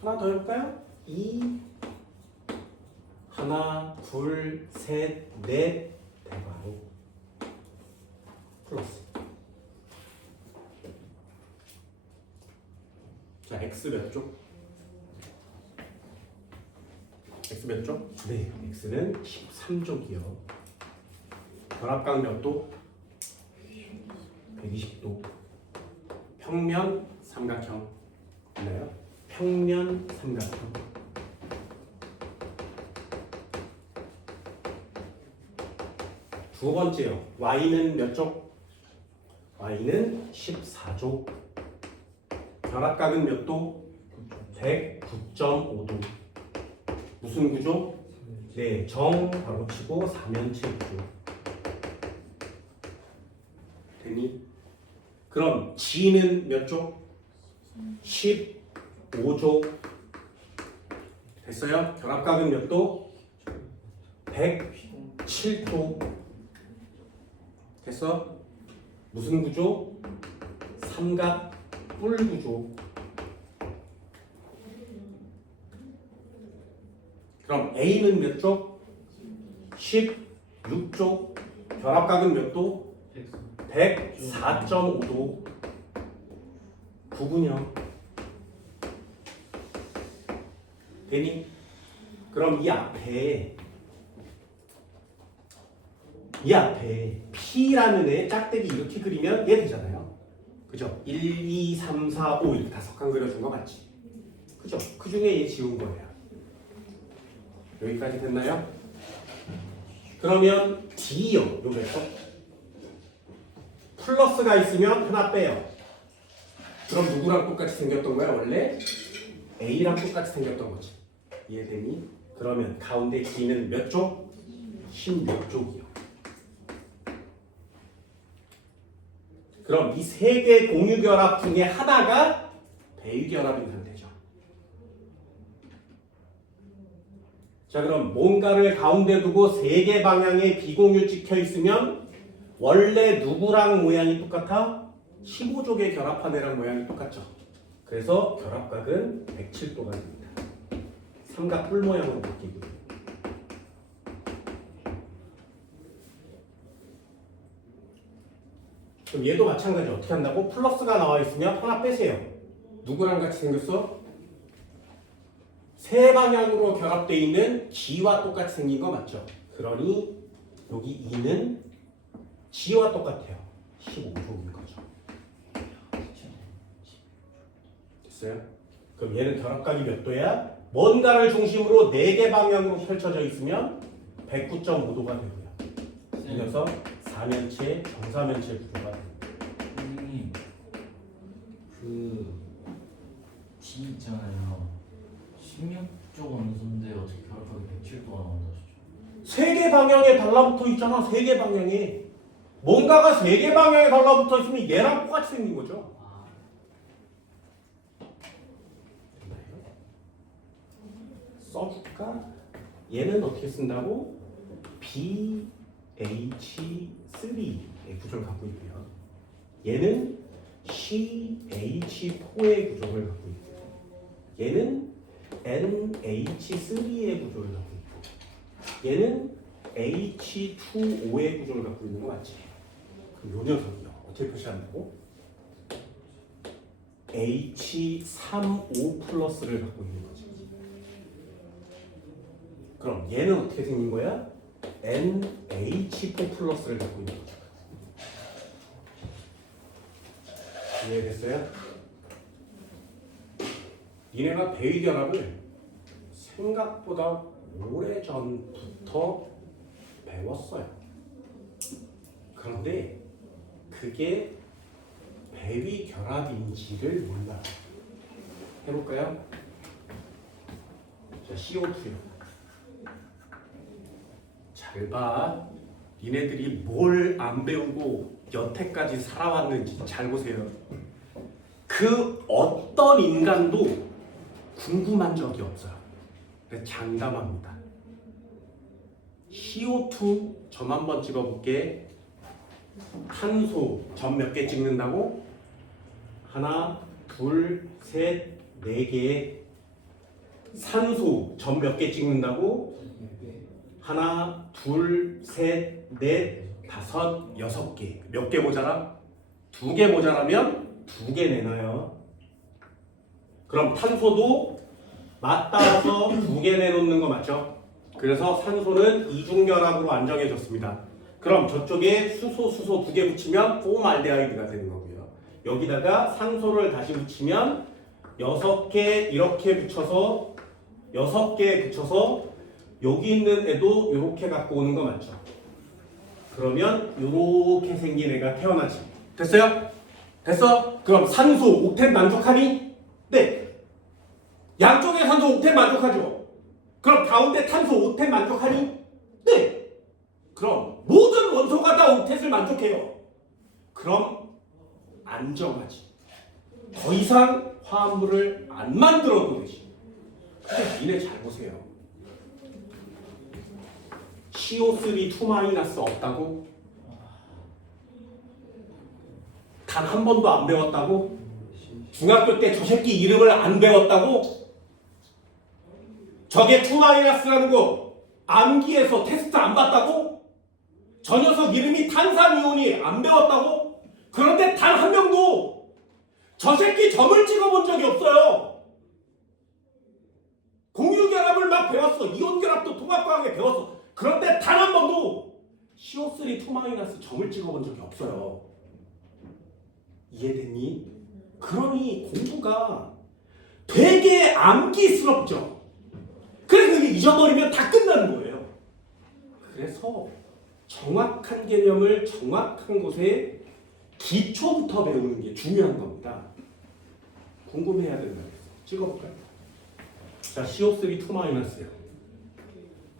하나 더 해볼까요? 2 하나, 둘, 셋, 넷, 대괄호, 플러스. 자, X 몇 쪽? X 몇 쪽? 네, X는 13쪽이요. 결합각 몇 도? 120도. 평면 삼각형. 있나요? 평면 삼각형. 두 번째요. Y는 몇 쪽? Y는 14쪽. 결합각은 몇 도? 109.5도. 무슨 구조? 네, 정 바로 치고 사면체 구조. 되니? 그럼 G는 몇 쪽? 15쪽. 됐어요? 결합각은 몇 도? 107도. 됐어? 무슨 구조? 삼각 뿔 구조. 그럼 A는 몇 쪽? 16쪽. 결합각은 몇 도? 104.5도. 부분형. 되니? 그럼 이 앞에 P라는 애 짝대기 이렇게 그리면 얘 되잖아요. 그죠? 1, 2, 3, 4, 5 이렇게 다섯 칸 그려준 거 맞지? 그죠? 그 중에 얘 지운 거예요. 여기까지 됐나요? 그러면 D요. 요 벡터. 플러스가 있으면 하나 빼요. 그럼 누구랑 똑같이 생겼던 거야? 원래 A랑 똑같이 생겼던 거지. 이해되니? 그러면 가운데 D는 몇 쪽? 16쪽이요. 그럼 이 세 개 공유결합 중에 하나가 배유결합인 상태죠. 자, 그럼 뭔가를 가운데 두고 세 개 방향에 비공유 찍혀 있으면 원래 누구랑 모양이 똑같아? 15쪽에 결합한 애랑 모양이 똑같죠. 그래서 결합각은 107도가 됩니다. 삼각 뿔 모양으로 바뀌고요. 그럼 얘도 마찬가지. 어떻게 한다고? 플러스가 나와 있으면 하나 빼세요. 누구랑 같이 생겼어? 세 방향으로 결합되어 있는 G와 똑같이 생긴 거 맞죠? 그러니 여기 2는 G와 똑같아요. 15쪽인 거죠. 됐어요? 그럼 얘는 결합각이 몇 도야? 뭔가를 중심으로 4개 방향으로 펼쳐져 있으면 109.5도가 되고요. 그래서 사면체, 정사면체 구조가 됩니다. 선생님 그 D 있잖아요. 16쪽 원소인데 어떻게 결합하게 107도가 나온다 하시죠? 세 개 방향에 달라붙어 있잖아. 세 개 방향에. 뭔가가 세 개 방향에 달라붙어 있으면 얘랑 똑같이 생긴 거죠. 써줄까? 얘는 어떻게 쓴다고? BH3의 구조를 갖고 있고요. 얘는 CH4의 구조를 갖고 있고요. 얘는 NH3의 구조를 갖고 있고 얘는 H2O의 구조를 갖고 있는 거 맞지? 그럼 요 녀석이요. 어떻게 표시한다고? H35 플러스를 갖고 있는 거지. 그럼 얘는 어떻게 생긴 거야? NH4 플러스를 갖고 있는 거죠. 이해됐어요? 니네가 배위결합을 생각보다 오래전부터 배웠어요. 그런데 그게 배위결합인지를 몰라요. 해볼까요? 자, CO2요. 잘 봐. 니네들이 뭘 안 배우고 여태까지 살아왔는지 잘 보세요. 그 어떤 인간도 궁금한 적이 없어요. 근데 장담합니다. CO2 점 한번 찍어볼게. 탄소 점 몇 개 찍는다고? 하나, 둘, 셋, 네 개. 산소 점 몇 개 찍는다고? 하나, 둘, 셋, 넷, 다섯, 여섯 개. 몇 개 모자라? 2개 모자라면 2개 내놔요. 그럼 탄소도 맞닿아서 2개 내놓는 거 맞죠? 그래서 산소는 이중결합으로 안정해졌습니다. 그럼 저쪽에 수소 2개 붙이면 포말데하이드가 되는 거고요. 여기다가 산소를 다시 붙이면 6개 이렇게 붙여서 6개 붙여서 여기 있는 애도 이렇게 갖고 오는 거 맞죠? 그러면 이렇게 생긴 애가 태어나지. 됐어요? 됐어? 그럼 산소 옥텐 만족하니? 네. 양쪽의 산소 옥텐 만족하죠? 그럼 가운데 탄소 옥텐 만족하니? 네. 그럼 모든 원소가 다 옥텟을 만족해요. 그럼 안정하지. 더 이상 화합물을 안 만들어도 되지. 근데 니네 잘 보세요. CO3 2- 없다고? 단 한 번도 안 배웠다고? 중학교 때 저 새끼 이름을 안 배웠다고? 저게 2-라는 거 암기해서 테스트 안 봤다고? 저 녀석 이름이 탄산이온이 안 배웠다고? 그런데 단 한 명도 저 새끼 점을 찍어본 적이 없어요. 공유결합을 막 배웠어. 이온결합도 통합과학에 배웠어. 그런데 단 한 번도 CO3 2- 점을 찍어본 적이 없어요. 이해됐니? 그러니 공부가 되게 암기스럽죠. 그래서 그게 잊어버리면 다 끝나는 거예요. 그래서 정확한 개념을 정확한 곳에 기초부터 배우는 게 중요한 겁니다. 궁금해야 된다. 찍어볼까요? 자, CO3 2-요.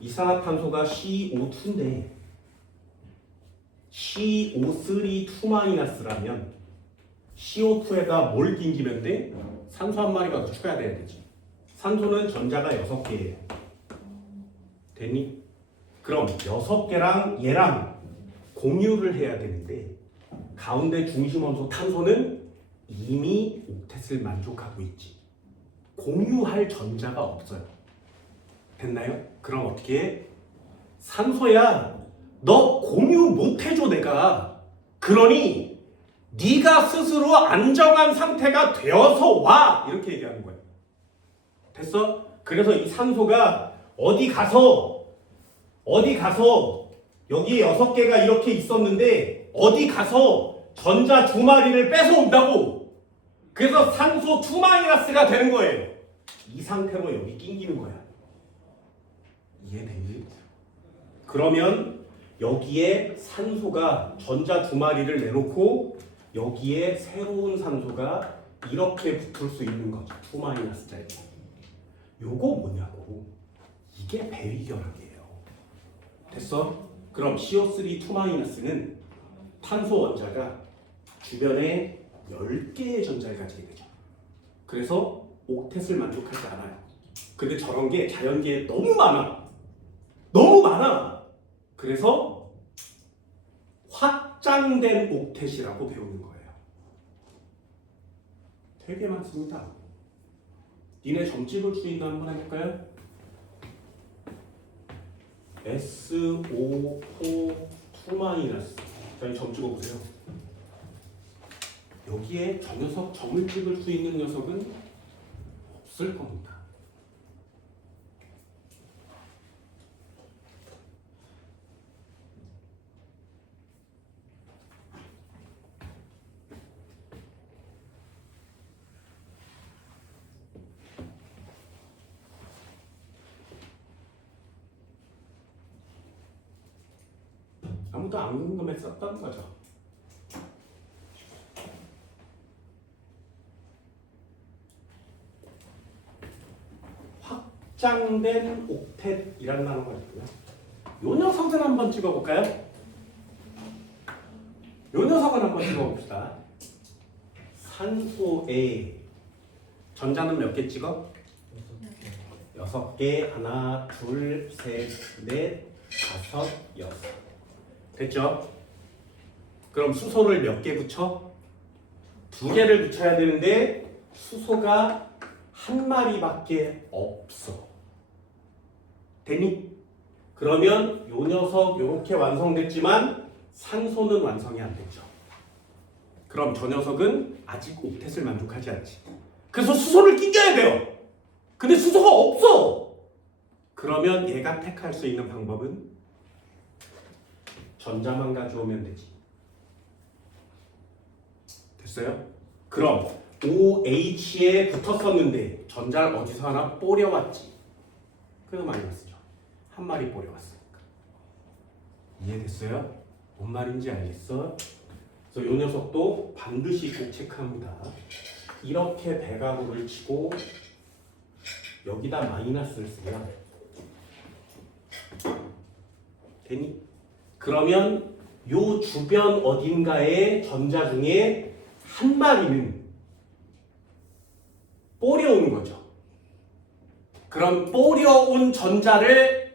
이산화탄소가 CO2인데 CO3 2-라면 CO2에다 뭘 끼면 돼? 산소 한 마리가 더 추가돼야 되지. 산소는 전자가 6개예요. 됐니? 그럼 6개랑 얘랑 공유를 해야 되는데 가운데 중심 원소 탄소는 이미 옥텟을 만족하고 있지. 공유할 전자가 없어요. 됐나요? 그럼 어떻게 해? 산소야, 너 공유 못 해줘 내가. 그러니 네가 스스로 안정한 상태가 되어서 와. 이렇게 얘기하는 거예요. 됐어? 그래서 이 산소가 어디 가서 여기 6개가 이렇게 있었는데 어디 가서 전자 2마리를 뺏어온다고. 그래서 산소 2-가 되는 거예요. 이 상태로 여기 낑기는 거야. 이해되니? 그러면 여기에 산소가 전자 2마리를 내놓고 여기에 새로운 산소가 이렇게 붙을 수 있는 거죠. 2-짜리. 요거 뭐냐고. 이게 배위결합이에요. 됐어? 그럼 CO3 2-는 탄소 원자가 주변에 10개의 전자를 가지게 되죠. 그래서 옥텟을 만족하지 않아요. 근데 저런 게 자연계에 너무 많아. 너무 많아. 그래서 확장된 옥텟이라고 배우는 거예요. 되게 많습니다. 니네 점 찍을 수 있나 한번 해볼까요? SO4 2-. 자, 점 찍어보세요. 여기에 저 녀석 점을 찍을 수 있는 녀석은 없을 겁니다. 아무도 안 궁금했었던 거죠. 확장된 옥텟이라는 단어가 있고요. 요 녀석을 한번 찍어볼까요? 요 녀석을 한번 찍어봅시다. 산소에 전자는 몇 개 찍어? 6개. 하나, 둘, 셋, 넷, 다섯, 여섯. 됐죠? 그럼 수소를 몇 개 붙여? 2개를 붙여야 되는데 수소가 한 마리밖에 없어. 되니? 그러면 요 녀석 요렇게 완성됐지만 산소는 완성이 안 됐죠. 그럼 저 녀석은 아직 옥텟을 만족하지 않지. 그래서 수소를 끼워야 돼요. 근데 수소가 없어. 그러면 얘가 택할 수 있는 방법은 전자만 가져오면 되지. 됐어요? 그럼 OH에 붙었었는데 전자를 어디서 하나 뽀려왔지. 그래서 마이너스죠. 한 마리 뽀려왔으니까. 이해됐어요? 뭔 말인지 알겠어? 그래서 이 녀석도 반드시 꼭 체크합니다. 이렇게 배가구를 치고 여기다 마이너스를 쓰면 되니? 그러면 요 주변 어딘가에 전자 중에 한 마리는 뽀려오는 거죠. 그럼 뽀려온 전자를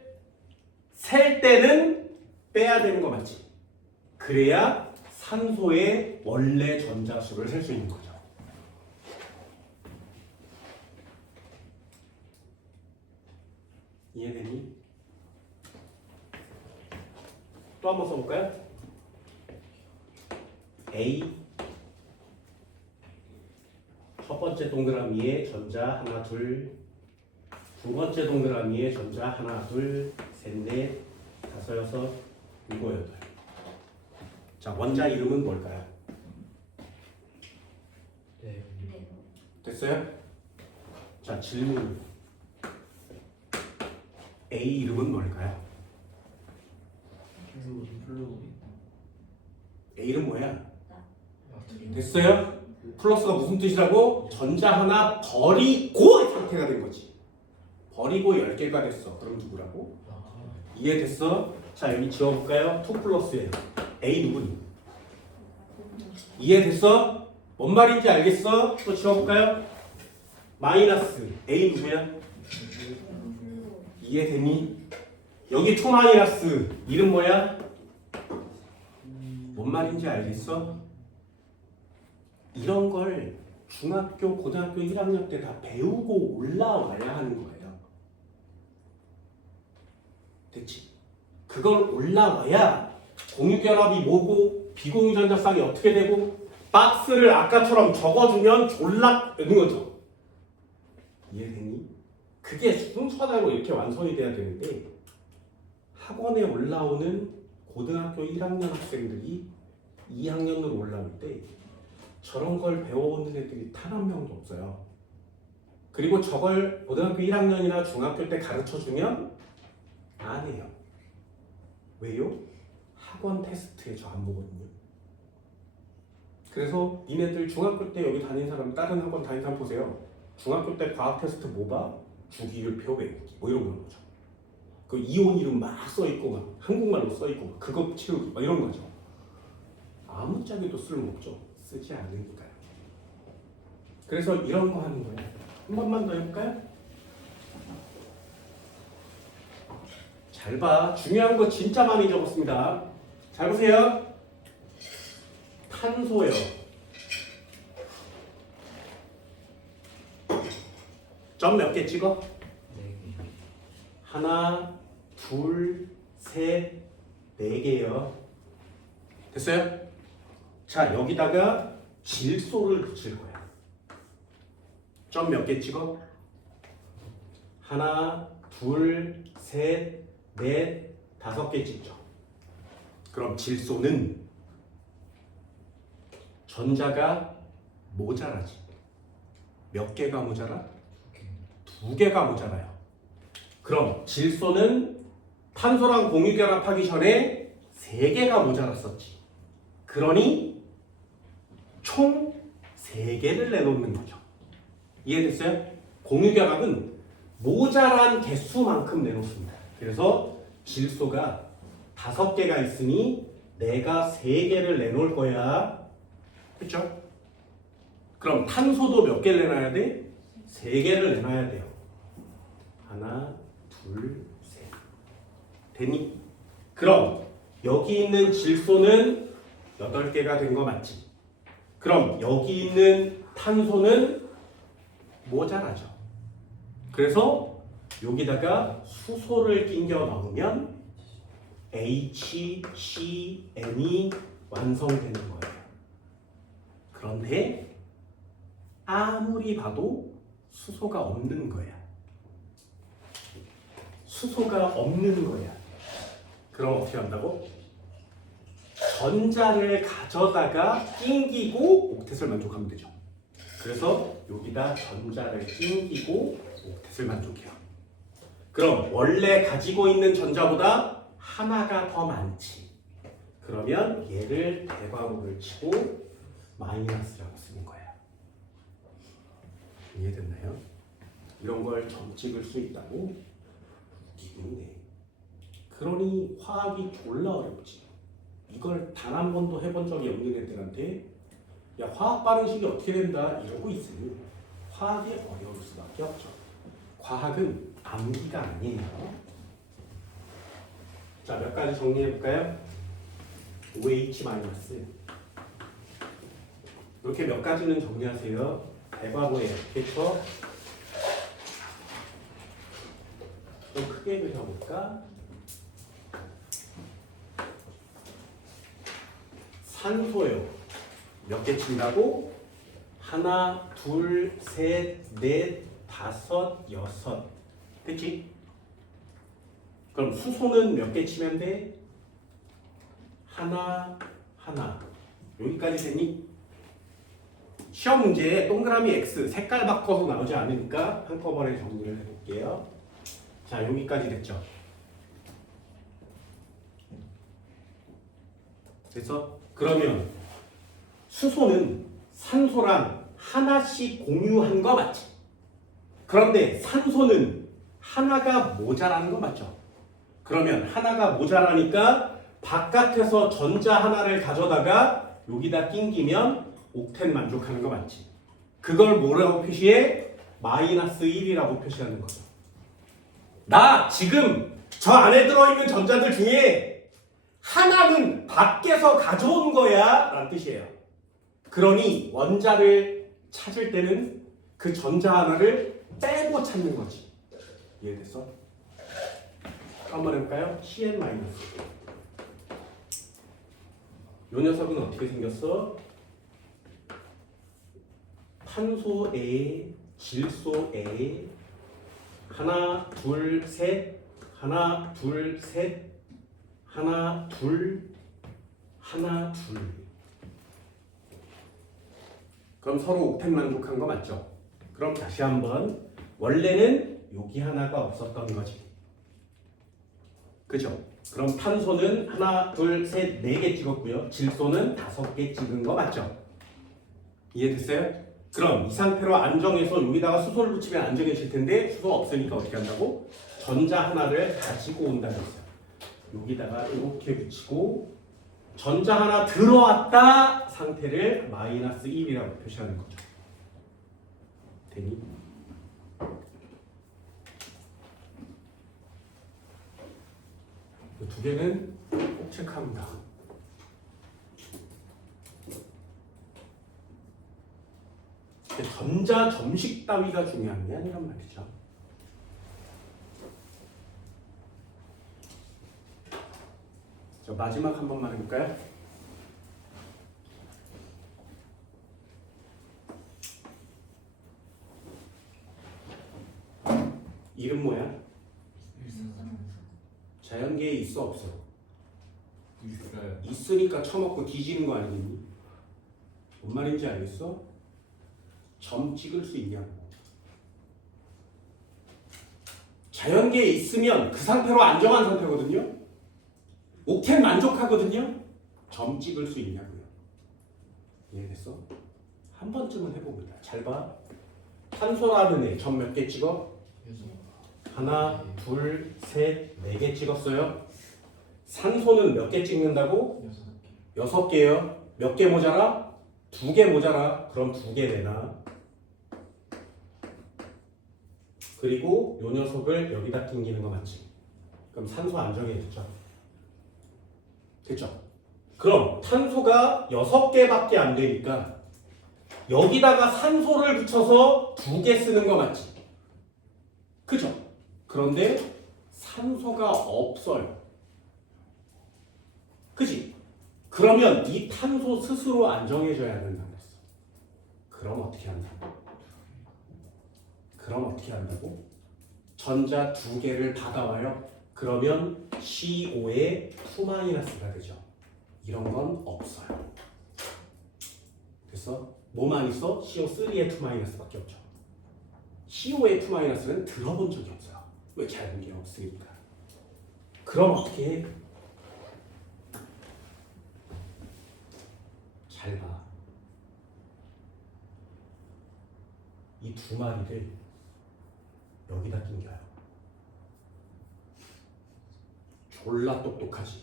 셀 때는 빼야 되는 거 맞지? 그래야 산소의 원래 전자수를 셀 수 있는 거죠. 이해되니? 또 한번 써볼까요? A 첫 번째 동그라미에 전자 하나 둘, 두 번째 동그라미에 전자 하나 둘, 셋, 넷, 다섯, 여섯, 일곱, 여덟. 자, 원자 이름은 뭘까요? 네. 됐어요? 자, 질문. A 이름은 뭘까요? 플루. A 이름 뭐야? 나트륨. 됐어요? 플러스가 무슨 뜻이라고? 전자 하나 버리고 상태가 된 거지. 버리고 10개가 됐어. 그럼 누구라고? 이해됐어? 자, 여기 지워볼까요? 2 플러스예요. A 누구니? 이해됐어? 뭔 말인지 알겠어? 또 지워볼까요? 마이너스 A 누구야? 이해되니? 여기 2 마이너스 이름 뭐야? 뭔 말인지 알겠어? 이런 걸 중학교, 고등학교 1학년 때 다 배우고 올라와야 하는 거예요. 됐지? 그걸 올라와야 공유결합이 뭐고 비공유전자쌍이 어떻게 되고 박스를 아까처럼 적어주면 졸라 되는 거죠. 이해되니? 그게 순서대로 이렇게 완성이 돼야 되는데 학원에 올라오는 고등학교 1학년 학생들이 2학년으로 올라올 때 저런 걸 배워오는 애들이 단 한 명도 없어요. 그리고 저걸 고등학교 1학년이나 중학교 때 가르쳐주면 안 해요. 왜요? 학원 테스트에 저 안 보거든요. 그래서 니네들 중학교 때 여기 다닌 사람, 다른 학원 다닌 사람 보세요. 중학교 때 과학 테스트 뭐 봐? 주기율표 외우기 뭐 이런 거죠. 그 이온 이름 막 써있고 막 한국말로 써있고 막 그거 채우기 막 이런 거죠. 아무짝에도 쓸모없죠. 쓰지 않으니까요. 그래서 이런 거 하는 거예요. 한 번만 더 해볼까요? 잘 봐. 중요한 거 진짜 많이 적었습니다. 잘 보세요. 탄소요. 점 몇 개 찍어? 네. 하나, 둘, 셋, 네 개요. 됐어요? 자, 여기다가 질소를 붙일 거야. 점 몇 개 찍어? 하나, 둘, 셋, 넷, 다섯 개 찍죠. 그럼 질소는 전자가 모자라지. 몇 개가 모자라? 두 개가 모자라요. 그럼 질소는 탄소랑 공유결합하기 전에 세 개가 모자랐었지. 그러니 총 세 개를 내놓는 거죠. 이해됐어요? 공유결합은 모자란 개수만큼 내놓습니다. 그래서 질소가 5개가 있으니 내가 3개를 내놓을 거야. 그렇죠? 그럼 탄소도 몇 개를 내놔야 돼? 3개를 내놔야 돼요. 하나, 둘, 셋. 되니? 그럼 여기 있는 질소는 8개가 된 거 맞지? 그럼 여기 있는 탄소는 모자라죠. 그래서 여기다가 수소를 끼겨 넣으면 HCn이 완성되는 거예요. 그런데 아무리 봐도 수소가 없는 거야. 수소가 없는 거야. 그럼 어떻게 한다고? 전자를 가져다가 끼기고 옥텟을 만족하면 되죠. 그래서 여기다 전자를 끼기고 옥텟을 만족해요. 그럼 원래 가지고 있는 전자보다 하나가 더 많지. 그러면 얘를 대괄호를 치고 마이너스라고 쓰는 거예요. 이해됐나요? 이런 걸 점 찍을 수 있다고? 웃기네. 그러니 화학이 졸라 어렵지. 이걸 단 한 번도 해본 적이 없는 애들한테 야, 화학 반응식이 어떻게 된다 이러고 있으니 화학이 어려울 수밖에 없죠. 과학은 암기가 아니에요. 자, 몇 가지 정리해 볼까요? OH- 이렇게 몇 가지는 정리하세요. 대괄호에 이렇게 쳐 좀 크게 그려볼까? 산소요. 몇 개 친다고? 하나, 둘, 셋, 넷, 다섯, 여섯. 그치? 그럼 수소는 몇 개 치면 돼? 하나, 하나. 여기까지 되니? 시험 문제에 동그라미 X 색깔 바꿔서 나오지 않으니까 한꺼번에 정리를 해볼게요. 자, 여기까지 됐죠? 그래서 그러면 수소는 산소랑 하나씩 공유한 거 맞지? 그런데 산소는 하나가 모자라는 거 맞죠? 그러면 하나가 모자라니까 바깥에서 전자 하나를 가져다가 여기다 낑기면 옥텐 만족하는 거 맞지? 그걸 뭐라고 표시해? 마이너스 1이라고 표시하는 거죠. 나 지금 저 안에 들어있는 전자들 중에 하나는 밖에서 가져온 거야 라는 뜻이에요. 그러니 원자를 찾을 때는 그 전자 하나를 빼고 찾는 거지. 이해됐어? 한번 해볼까요? CN 마이너스. 이 녀석은 어떻게 생겼어? 탄소에 질소에 하나 둘 셋 하나 둘 셋 하나 둘 하나 둘. 그럼 서로 옥텐 만족한 거 맞죠? 그럼 다시 한번 원래는 여기 하나가 없었던 거지. 그죠? 그럼 탄소는 하나 둘 셋 네 개 찍었고요. 질소는 5개 찍은 거 맞죠? 이해됐어요? 그럼 이 상태로 안정해서 여기다가 수소를 붙이면 안정해질 텐데 수소 없으니까 어떻게 한다고? 전자 하나를 가지고 온다고 했어요. 여기다가 이렇게 붙이고 전자 하나 들어왔다 상태를 마이너스 1이라고 표시하는 거죠. 되니? 이 두 개는 꼭 체크합니다. 전자 점식 따위가 중요한 게 아니란 말이죠. 자, 마지막 한 번만 해볼까요? 이름 뭐야? 자연계에 있어 없어? 있어요. 있으니까 처먹고 뒤지는 거 아니겠니? 뭔 말인지 알겠어? 점 찍을 수 있냐고. 자연계에 있으면 그 상태로 안정한 상태거든요. 옥텐 만족하거든요. 점 찍을 수 있냐고요. 이해됐어? 한 번쯤은 해봅니다. 잘 봐. 탄소라는 애 점 몇 개 찍어? 하나, 둘, 셋, 네 개 찍었어요. 산소는 몇 개 찍는다고? 6개요. 몇 개 모자라? 2개 모자라. 그럼 2개 내놔. 그리고 요 녀석을 여기다 낑기는 거 맞지? 그럼 산소 안정해졌죠? 됐죠? 그럼 탄소가 6개밖에 안 되니까 여기다가 산소를 붙여서 2개 쓰는 거 맞지? 그죠? 그런데 산소가 없어요. 그지? 그러면 이 탄소 스스로 안정해져야 된다고 했어. 그럼 어떻게 한다고? 그럼 어떻게 한다고? 전자 2개를 받아와요. 그러면 CO2의 2-가 되죠. 이런 건 없어요. 그래서 뭐만 있어? CO3의 2-밖에 없죠. CO의 2-는 들어본 적이 없어요. 왜 잘 본 게 없으니까. 그럼 어떻게 해? 잘 봐. 이 2마리를 여기다 낑겨요. 졸라 똑똑하지.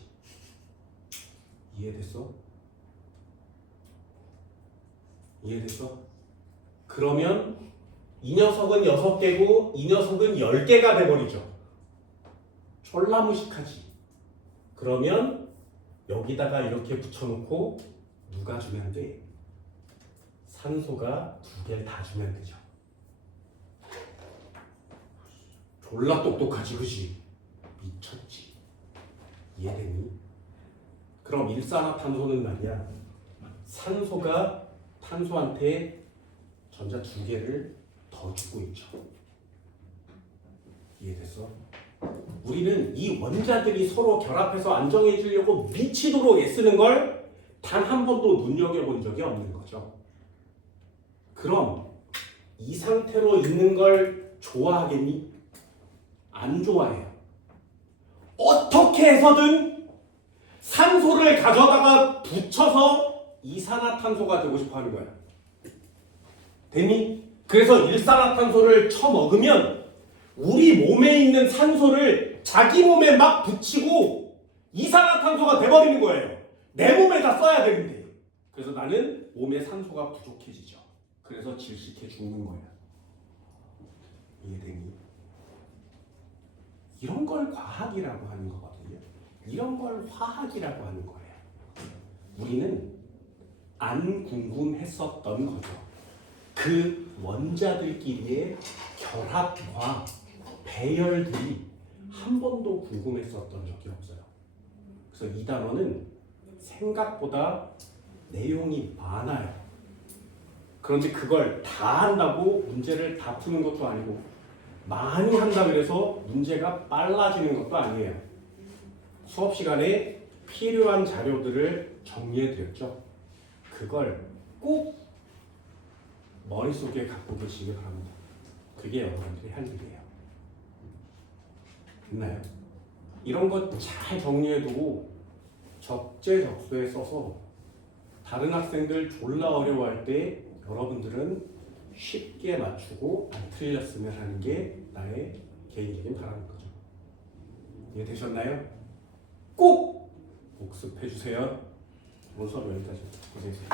이해됐어? 이해됐어? 그러면 이 녀석은 6개고 이 녀석은 10개가 돼버리죠. 졸라 무식하지. 그러면 여기다가 이렇게 붙여놓고 누가 주면 돼? 산소가 2개를 다 주면 되죠. 졸라 똑똑하지, 그지? 미쳤지. 이해되니? 그럼 일산화탄소는 말이야. 산소가 탄소한테 전자 두 개를 더 주고 있죠. 이해됐어? 우리는 이 원자들이 서로 결합해서 안정해지려고 미치도록 애쓰는 걸 단 한 번도 눈여겨본 적이 없는 거죠. 그럼 이 상태로 있는 걸 좋아하겠니? 안 좋아해요. 어떻게 해서든 산소를 가져다가 붙여서 이산화탄소가 되고 싶어 하는 거야. 됐니? 그래서 일산화탄소를 쳐먹으면 우리 몸에 있는 산소를 자기 몸에 막 붙이고 이산화탄소가 돼버리는 거예요. 내 몸에다 써야 되는데. 그래서 나는 몸에 산소가 부족해지죠. 그래서 질식해 죽는 거야. 이해되니? 이런 걸 과학이라고 하는 거거든요. 이런 걸 화학이라고 하는 거예요. 우리는 안 궁금했었던 거죠. 그 원자들끼리의 결합과 배열들이 한 번도 궁금했었던 적이 없어요. 그래서 이 단어는 생각보다 내용이 많아요. 그런데 그걸 다 한다고 문제를 다 푸는 것도 아니고 많이 한다 그래서 문제가 빨라지는 것도 아니에요. 수업 시간에 필요한 자료들을 정리해 드렸죠. 그걸 꼭 머릿속에 갖고 계시기 바랍니다. 그게 여러분들이 할 일이에요. 됐나요? 이런 것 잘 정리해두고 적재적소에 써서 다른 학생들 졸라 어려워할 때 여러분들은 쉽게 맞추고 안 틀렸으면 하는 게 나의 개인적인 바람인 거죠. 이해되셨나요? 꼭 복습해 주세요. 오늘 수업 여기까지. 고생했어요.